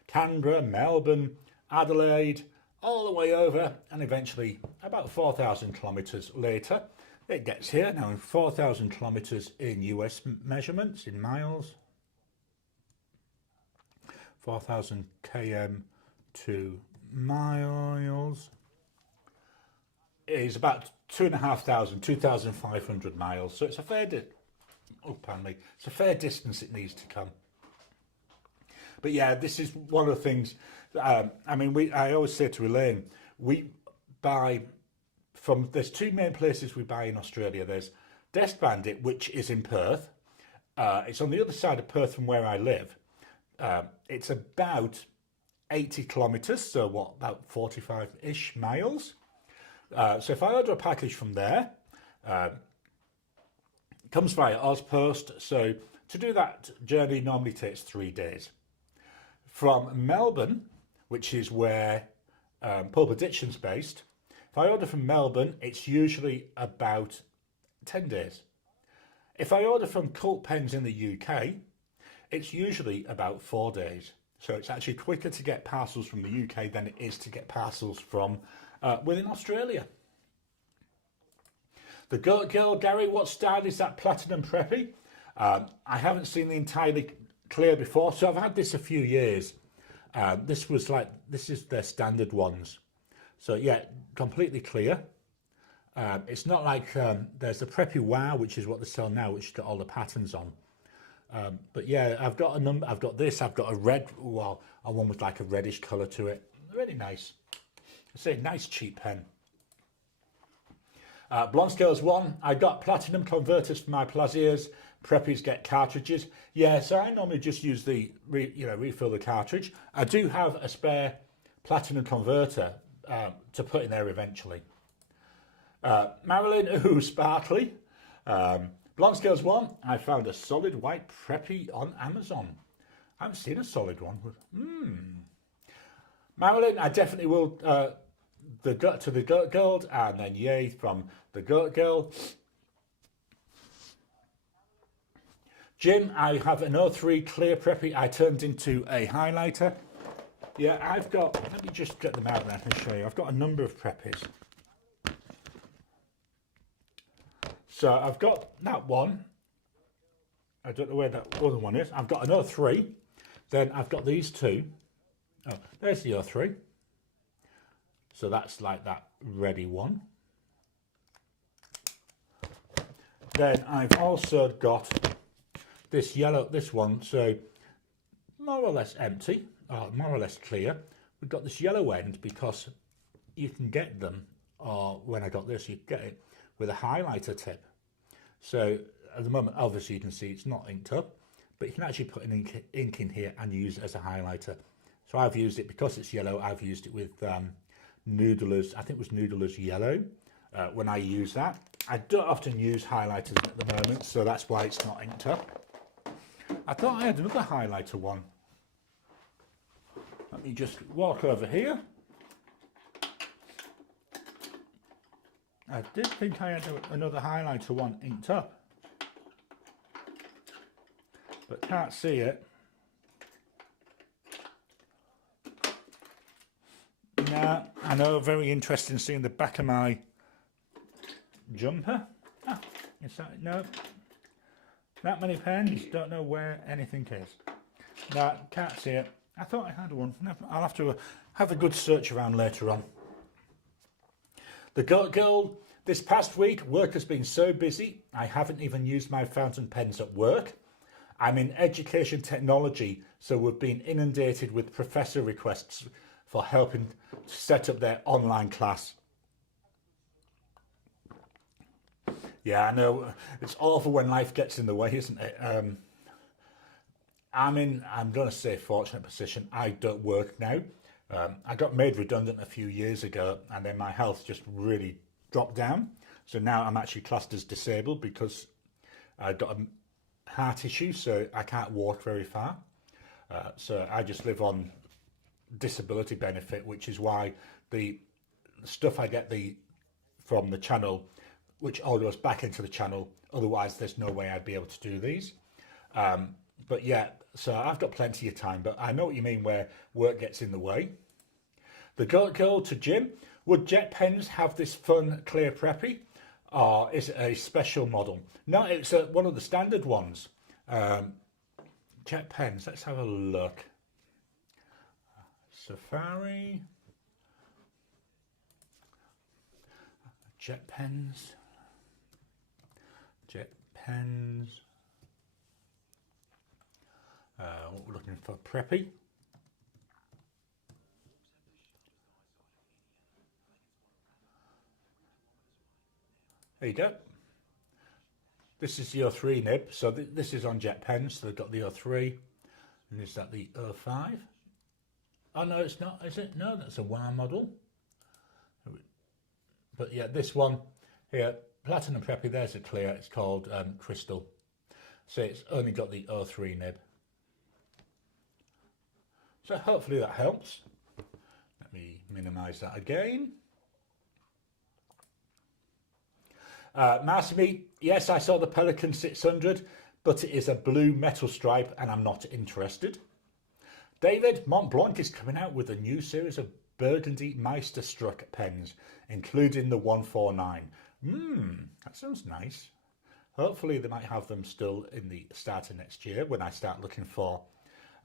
Canberra, Melbourne, Adelaide, all the way over, and eventually about 4,000 kilometres later it gets here. Now in 4,000 kilometres in US measurements, in miles, 4,000 km to miles is about 2,500 miles. So it's a fair it's a fair distance it needs to come. But yeah, this is one of the things. I mean, I always say to Elaine, we buy from. There's two main places we buy in Australia. There's Desk Bandit, which is in Perth. It's on the other side of Perth from where I live. It's about 80 kilometres, so what, about 45-ish miles. So if I order a package from there, it comes via Ozpost. So to do that journey normally takes 3 days. From Melbourne, which is where Pulp Addiction's based, if I order from Melbourne, it's usually about 10 days. If I order from Cult Pens in the UK, it's usually about 4 days. So it's actually quicker to get parcels from the UK than it is to get parcels from within Australia. The Goat Girl, Gary, what style is that Platinum Preppy? I haven't seen the entirely clear before, so I've had this a few years. This is their standard ones. So yeah, completely clear. It's not like there's the Preppy Wow, which is what they sell now, which has got all the patterns on. But yeah, I've got a number. I've got this. I've got a red. Well, a one with like a reddish colour to it. Really nice. I say nice cheap pen. Blonde Scales 1. I got platinum converters for my Plaziers. Preppies get cartridges. Yeah, so I normally just use the refill the cartridge. I do have a spare platinum converter to put in there eventually. Marilyn, ooh, sparkly. Blonde Scales 1, I found a solid white Preppy on Amazon. I haven't seen a solid one. Marilyn, I definitely will to the Goat Girl, and then yay from the Goat Girl. Jim, I have an 03 clear Preppy I turned into a highlighter. Yeah, I've got, let me just get them out and I can show you. I've got a number of Preppies. So I've got that one. I don't know where that other one is. I've got an 03. Then I've got these two. Oh, there's the 03. So that's like that ready one. Then I've also got this yellow, this one. So more or less empty, or more or less clear. We've got this yellow end because you can get them, or when I got this, you get it with a highlighter tip. So at the moment, obviously you can see it's not inked up, but you can actually put an ink in here and use it as a highlighter. So I've used it because it's yellow. I've used it with Noodler's, I think it was Noodler's yellow. When I use that, I don't often use highlighters at the moment, so that's why it's not inked up. I thought I had another highlighter one. Let me just walk over here. I did think I had another highlighter one inked up, but can't see it. Nah, I know, very interesting seeing the back of my jumper. Ah, is that, no. That many pens, don't know where anything is. Nah, can't see it. I thought I had one. I'll have to have a good search around later on. The Goat Girl, this past week, work has been so busy, I haven't even used my fountain pens at work. I'm in education technology, so we've been inundated with professor requests for helping to set up their online class. Yeah, I know, it's awful when life gets in the way, isn't it? I'm going to say, fortunate position. I don't work now. I got made redundant a few years ago, and then my health just really dropped down. So now I'm actually classed as disabled because I've got a heart issue, so I can't walk very far. So I just live on disability benefit, which is why the stuff I get from the channel, which all goes back into the channel. Otherwise, there's no way I'd be able to do these. But yeah, so I've got plenty of time, but I know what you mean where work gets in the way. The Goat Girl to Jim, would Jet Pens have this fun clear Preppy, or is it a special model? No, it's one of the standard ones. Jet Pens, let's have a look. Safari. Jet Pens. Jet Pens. What we're looking for Preppy. There you go. This is the 03 nib, so this is on jet pens, so they've got the 03, and is that the 05? Oh no, it's not, is it? No, that's a WAR model. But yeah, this one here, Platinum Preppy, there's a clear, it's called Crystal. So it's only got the 03 nib. So hopefully that helps. Let me minimise that again. Massimi, yes, I saw the Pelican 600, but it is a blue metal stripe and I'm not interested. David, Montblanc is coming out with a new series of Burgundy Meisterstruck pens, including the 149. That sounds nice. Hopefully they might have them still in the start of next year when I start looking for...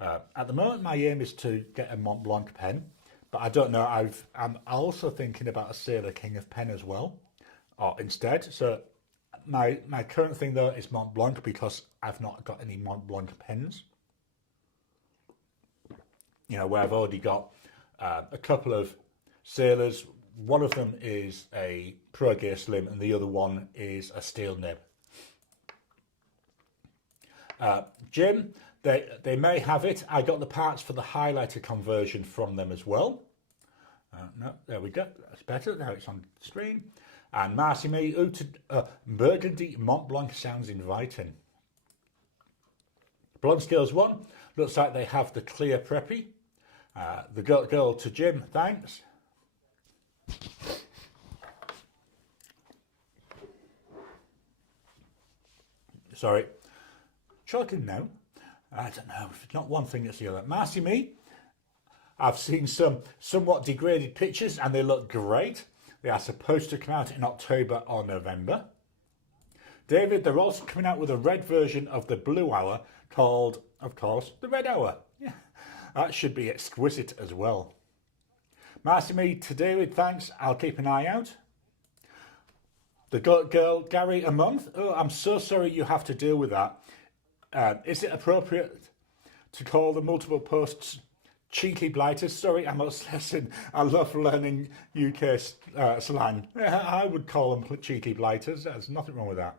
at the moment my aim is to get a Montblanc pen, but I don't know, I'm also thinking about a Sailor King of pen as well. Or instead, so my current thing though is Montblanc because I've not got any Montblanc pens. You know, where I've already got a couple of Sailors. One of them is a Pro Gear Slim and the other one is a steel nib. Jim, they may have it. I got the parts for the highlighter conversion from them as well. No, there we go. That's better. Now it's on the screen. And Massimi, Burgundy Montblanc sounds inviting. Blonde Scales 1, looks like they have the clear Preppy. The girl to Jim, thanks. Sorry, choking now. I don't know, if it's not one thing, it's the other. Massimi, I've seen some somewhat degraded pictures and they look great. They are supposed to come out in October or November. David, they're also coming out with a red version of the Blue Hour called, of course, the Red Hour. Yeah, that should be exquisite as well. Massimi, to David, thanks. I'll keep an eye out. The girl, Gary, a month. Oh, I'm so sorry you have to deal with that. Is it appropriate to call the multiple posts cheeky blighters? Sorry, I must listen. I love learning UK slang. I would call them cheeky blighters. There's nothing wrong with that.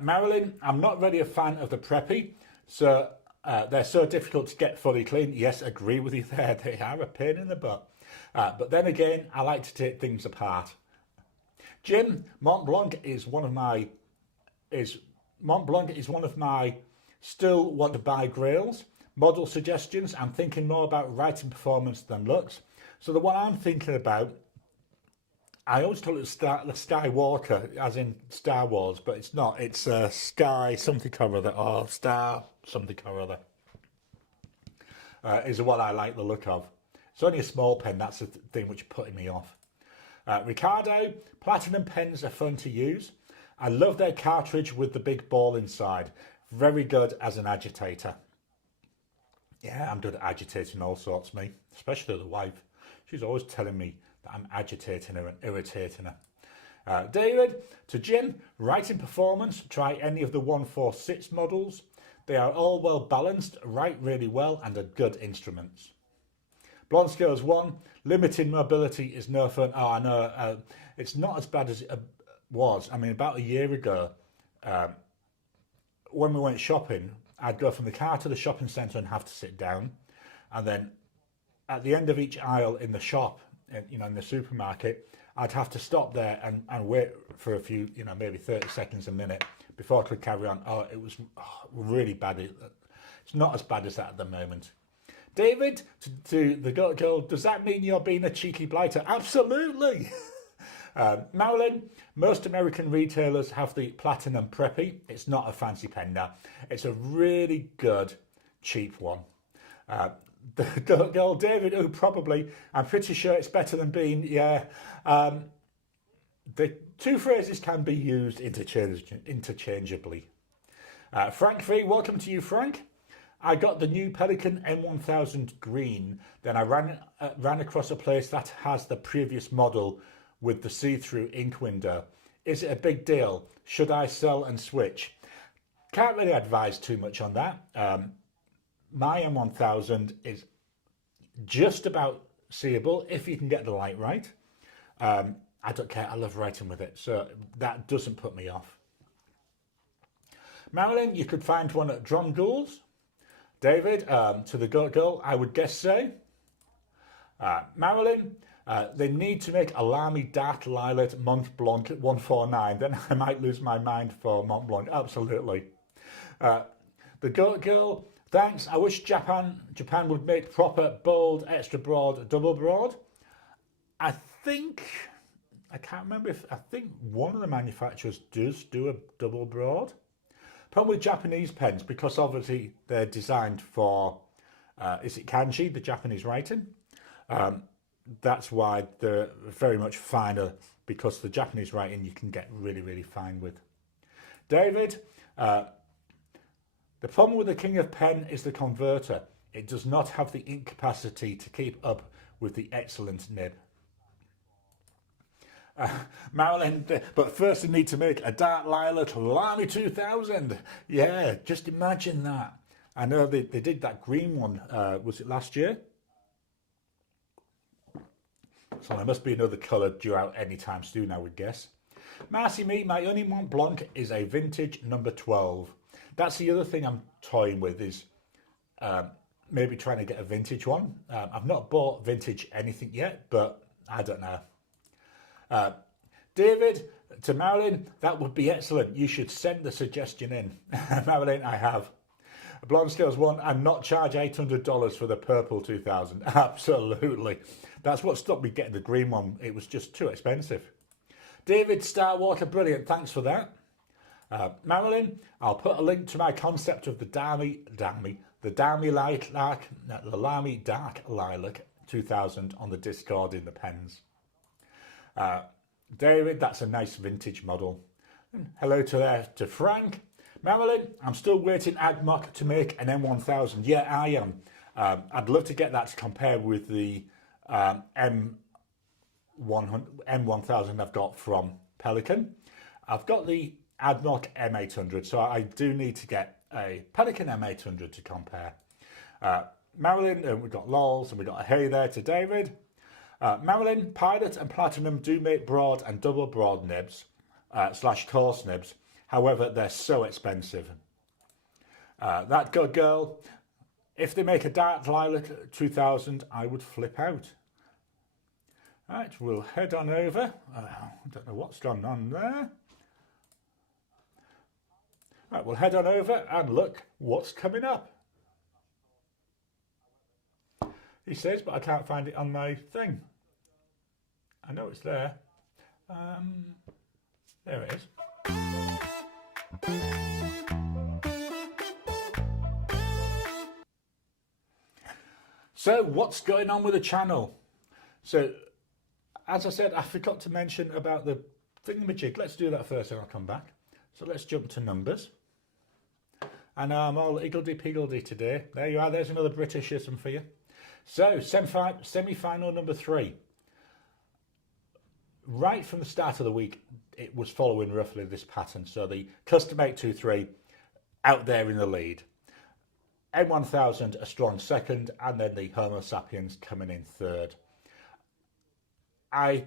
Marilyn, I'm not really a fan of the Preppy, so they're so difficult to get fully clean. Yes, agree with you there. They are a pain in the butt. But then again, I like to take things apart. Jim, Montblanc is one of my still want to buy grails. Model suggestions, I'm thinking more about writing performance than looks. So the one I'm thinking about, I always call it the Skywalker, as in Star Wars, but it's not. It's Sky something or other, or Star something or other, is what I like the look of. It's only a small pen, that's the thing which is putting me off. Ricardo, Platinum pens are fun to use. I love their cartridge with the big ball inside. Very good as an agitator. Yeah, I'm good at agitating all sorts, me. Especially the wife. She's always telling me that I'm agitating her and irritating her. David, to Jim, writing performance, try any of the 146 models. They are all well balanced, write really well and are good instruments. Blonde Scales 1, limited mobility is no fun. Oh, I know, it's not as bad as it was. I mean, about a year ago, when we went shopping, I'd go from the car to the shopping centre and have to sit down. And then at the end of each aisle in the shop, you know, in the supermarket, I'd have to stop there and wait for a few, you know, maybe 30 seconds, a minute before I could carry on. Oh, it was really bad. It's not as bad as that at the moment. David, to the girl, does that mean you're being a cheeky blighter? Absolutely. Marilyn, most American retailers have the Platinum Preppy. It's not a fancy pen now. It's a really good, cheap one. The girl, David, who probably, I'm pretty sure it's better than being, yeah. The two phrases can be used interchangeably. Frank V, welcome to you, Frank. I got the new Pelican M1000 green. Then I ran across a place that has the previous model with the see-through ink window. Is it a big deal? Should I sell and switch? Can't really advise too much on that. My M1000 is just about seeable if you can get the light right. I don't care, I love writing with it, so that doesn't put me off. Marilyn, you could find one at Dromgool's. David, to the Goat Girl, I would guess so. Marilyn, they need to make a Lamy Dark Lilac Mont Blanc 149, then I might lose my mind for Mont Blanc, absolutely. The Goat Girl, thanks. I wish Japan would make proper, bold, extra broad, double broad. I can't remember I think one of the manufacturers does do a double broad. Problem with Japanese pens, because obviously they're designed for, is it kanji, the Japanese writing? That's why they're very much finer, because the Japanese writing you can get really, really fine with. David, the problem with the King of Pen is the converter. It does not have the ink capacity to keep up with the excellent nib. Marilyn, but first they need to make a Dark Lilac Lamy 2000. Yeah, just imagine that. I know they did that green one, was it last year? So there must be another colour due out anytime soon, I would guess. Marcy me, my only Mont Blanc is a vintage number 12. That's the other thing I'm toying with, is maybe trying to get a vintage one. I've not bought vintage anything yet, but I don't know. David, to Marilyn, that would be excellent. You should send the suggestion in. Marilyn, I have. Blonde Scales 1 and not charge $800 for the purple 2000. Absolutely. That's what stopped me getting the green one. It was just too expensive. David Starwater, brilliant. Thanks for that. Marilyn, I'll put a link to my concept of the Lamy Dark Lilac 2000 on the Discord in the pens. David, that's a nice vintage model. Hello to Frank. Marilyn, I'm still waiting AdMock to make an M1000. Yeah, I am. I'd love to get that to compare with the M1000 I've got from Pelican. I've got the AdMock M800, so I do need to get a Pelican M800 to compare. Marilyn, we've got lols and we've got a hey there to David. Marilyn, Pilot and Platinum do make broad and double broad nibs, / coarse nibs. However, they're so expensive. That good girl, if they make a Dark Lilac 2000, I would flip out. Right, we'll head on over. I don't know what's gone on there. Right, we'll head on over and look what's coming up. He says, but I can't find it on my thing. I know it's there. There it is. So what's going on with the channel? So as I said, I forgot to mention about the thingamajig. Let's do that first and I'll come back. So let's jump to numbers. And I'm all higgledy-piggledy today. There you are, there's another Britishism for you. So semi-final number 3. Right from the start of the week, it was following roughly this pattern. So the Custom 823 out there in the lead. M1000 a strong second, and then the Homo sapiens coming in third. I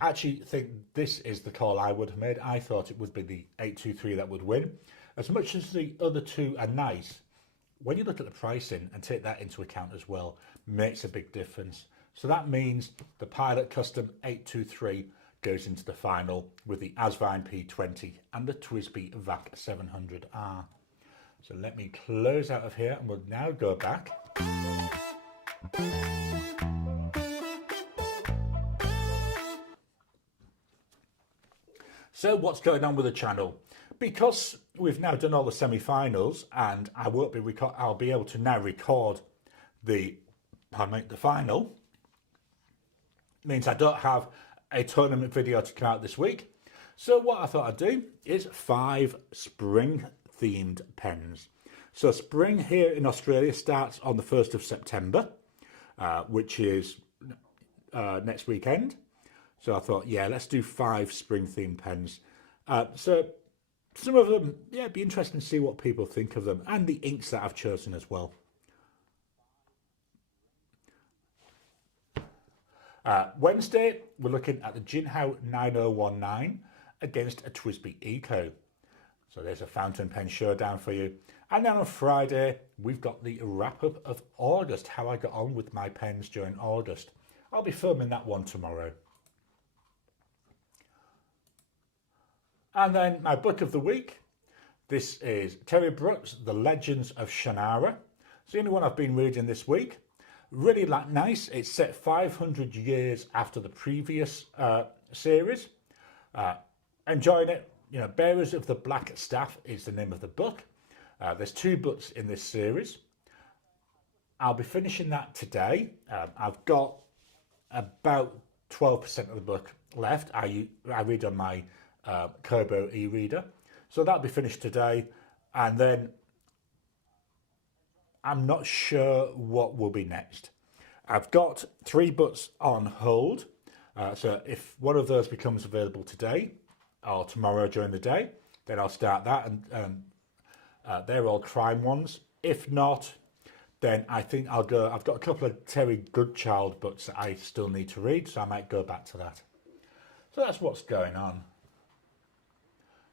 actually think this is the call I would have made. I thought it would be the 823 that would win. As much as the other two are nice, when you look at the pricing and take that into account as well, makes a big difference. So that means the Pilot Custom 823 goes into the final with the Asvine P20 and the TWSBI VAC 700R. So let me close out of here and we'll now go back. So what's going on with the channel? Because we've now done all the semi-finals and I'll be able to now record the final. Means I don't have a tournament video to come out this week. So what I thought I'd do is 5 spring themed pens. So spring here in Australia starts on the 1st of September, which is next weekend. So I thought, yeah, let's do 5 spring-themed pens. So some of them, yeah, it'd be interesting to see what people think of them, and the inks that I've chosen as well. Wednesday, we're looking at the Jinhao 9019 against a TWSBI Eco. So there's a fountain pen showdown for you. And then on Friday, we've got the wrap-up of August, how I got on with my pens during August. I'll be filming that one tomorrow. And then my book of the week. This is Terry Brooks' The Legends of Shannara. It's the only one I've been reading this week. Really nice. It's set 500 years after the previous series. Enjoying it. You know, Bearers of the Black Staff is the name of the book. There's 2 books in this series. I'll be finishing that today. I've got about 12% of the book left. I read on my Kobo e-reader. So that'll be finished today. And then I'm not sure what will be next. I've got 3 books on hold. So if one of those becomes available today or tomorrow during the day, then I'll start that. And they're all crime ones. If not, then I think I'll go. I've got a couple of Terry Goodchild books that I still need to read, so I might go back to that. So that's what's going on.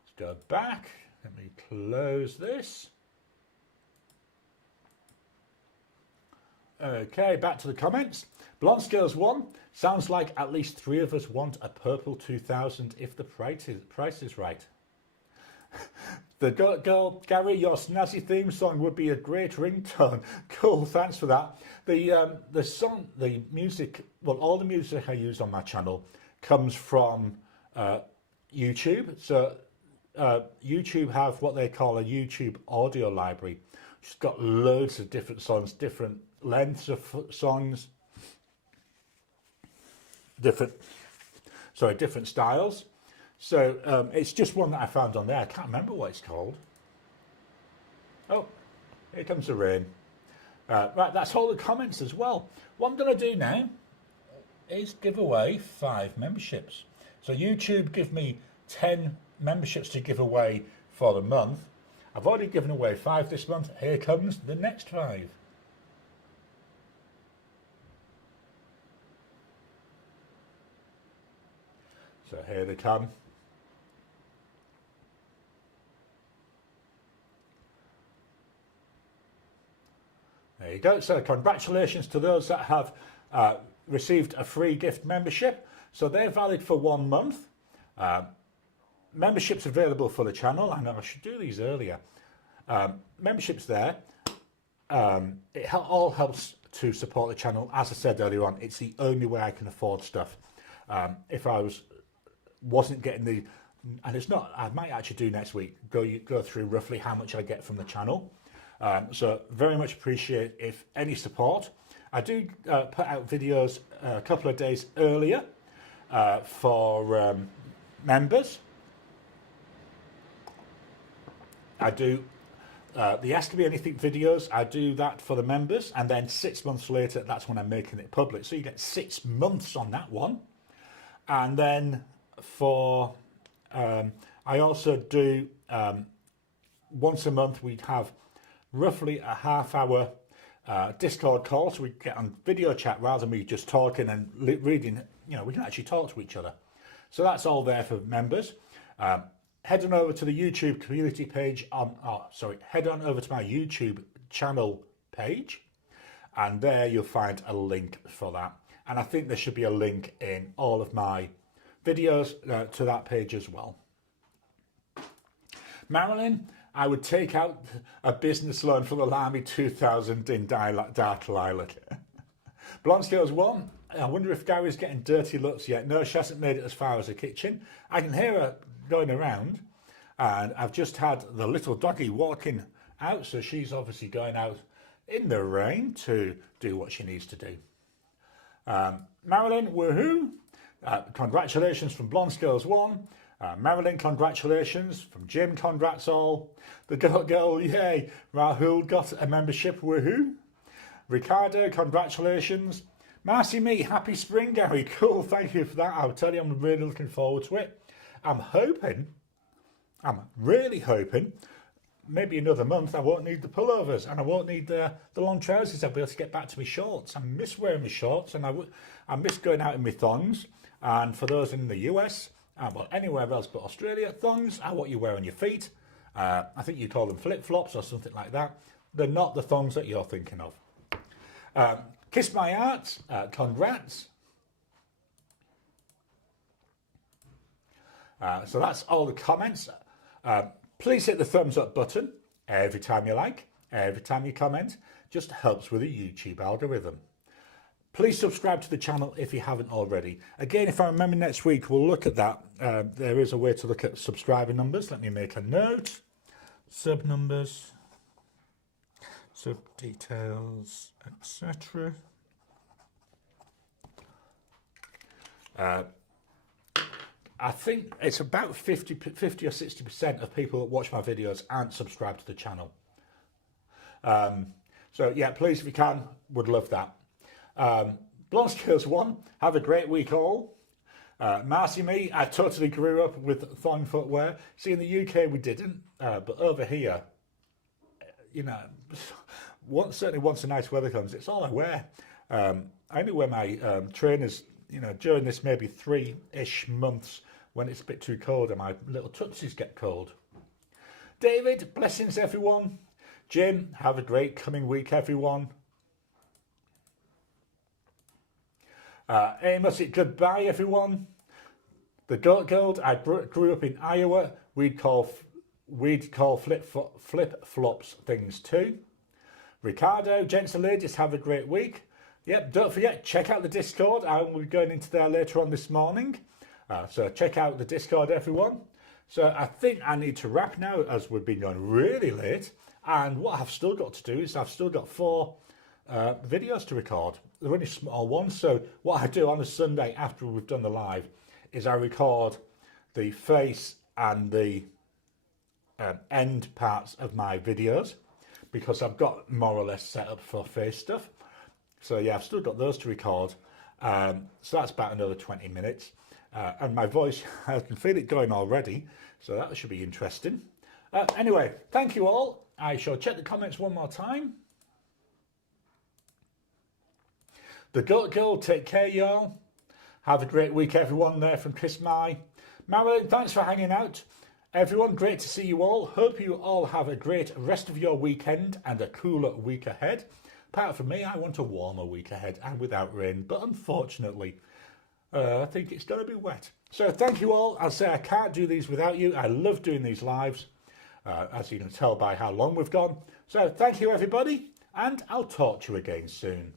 Let's go back. Let me close this. Okay, back to the comments. Blonde Scales 1. Sounds like at least 3 of us want a purple 2000 if the price is right. The girl, Gary, your snazzy theme song would be a great ringtone. Cool, thanks for that. The song, the music, well, all the music I use on my channel comes from YouTube. So YouTube have what they call a YouTube audio library. It's got loads of different songs, different lengths of songs, different styles. So it's just one that I found on there. I can't remember what it's called. Oh, here comes the rain. Right, that's all the comments as well. What I'm going to do now is give away 5 memberships. So YouTube give me 10 memberships to give away for the month. I've already given away 5 this month. Here comes the next 5. So here they come. There you go. So congratulations to those that have received a free gift membership. So they're valid for 1 month. Memberships available for the channel. I know I should do these earlier. Memberships there. It all helps to support the channel. As I said earlier on, it's the only way I can afford stuff. If I wasn't getting the, and it's not, I might actually do next week, go through roughly how much I get from the channel. So very much appreciate if any support. I do put out videos a couple of days earlier for members. I do the Ask Me Anything videos. I do that for the members, and then 6 months later, that's when I'm making it public. So you get 6 months on that one. And then for I also do once a month we'd have roughly a half-hour Discord call, so we get on video chat rather than me just talking and reading. You know, we can actually talk to each other. So that's all there for members. Head on over to the YouTube community page. Head on over to my YouTube channel page, and there you'll find a link for that. And I think there should be a link in all of my videos to that page as well. Marilyn, I would take out a business loan for the Lamy 2000 in dark lilac. Blonde Scales 1, I wonder if Gary's getting dirty looks yet. No, she hasn't made it as far as the kitchen. I can hear her going around, and I've just had the little doggy walking out, so she's obviously going out in the rain to do what she needs to do. Marilyn, woohoo! Congratulations from Blonde Scales 1. Marilyn, congratulations. From Jim, congrats all. The girl, yay. Rahul got a membership, woohoo. Ricardo, congratulations. Marcy Me, happy spring, Gary. Cool, thank you for that. I'll tell you, I'm really looking forward to it. I'm really hoping, maybe another month I won't need the pullovers and I won't need the long trousers. I'll be able to get back to my shorts. I miss wearing my shorts and I miss going out in my thongs. And for those in the US, well, anywhere else but Australia, thongs are what you wear on your feet. I think you call them flip-flops or something like that. They're not the thongs that you're thinking of. Kiss my heart, congrats. So that's all the comments. Please hit the thumbs up button every time you like, every time you comment. Just helps with the YouTube algorithm. Please subscribe to the channel if you haven't already. Again, if I remember next week, we'll look at that. There is a way to look at subscriber numbers. Let me make a note. Sub numbers, sub details, etc. I think it's about 50 or 60% of people that watch my videos aren't subscribed to the channel. So yeah, please, if you can, would love that. Blonde Skills 1, have a great week all. Marcy Me, I totally grew up with thong footwear. See, in the UK we didn't, but over here, you know, certainly once the nice weather comes, it's all I wear. I only wear my trainers, you know, during this maybe 3-ish months when it's a bit too cold and my little tootsies get cold. David, blessings everyone. Jim, have a great coming week everyone. Amos, goodbye everyone. The Goat Gold, I grew up in Iowa. We'd call flip flops things too. Ricardo, gents and ladies, have a great week. Yep, don't forget, check out the Discord. I will be going into there later on this morning. So check out the Discord, everyone. So I think I need to wrap now as we've been going really late. And what I've still got to do is I've still got 4 videos to record. They're only small ones. So what I do on a Sunday after we've done the live is I record the face and the end parts of my videos because I've got more or less set up for face stuff. So yeah, I've still got those to record. So that's about another 20 minutes. And my voice, I can feel it going already. So that should be interesting. Anyway, thank you all. I shall check the comments one more time. The Goat Girl, take care, y'all. Have a great week, everyone, there from Kiss My. Marilyn, thanks for hanging out. Everyone, great to see you all. Hope you all have a great rest of your weekend and a cooler week ahead. Apart from me, I want a warmer week ahead and without rain, but unfortunately, I think it's going to be wet. So thank you all. I'll say I can't do these without you. I love doing these lives, as you can tell by how long we've gone. So thank you, everybody, and I'll talk to you again soon.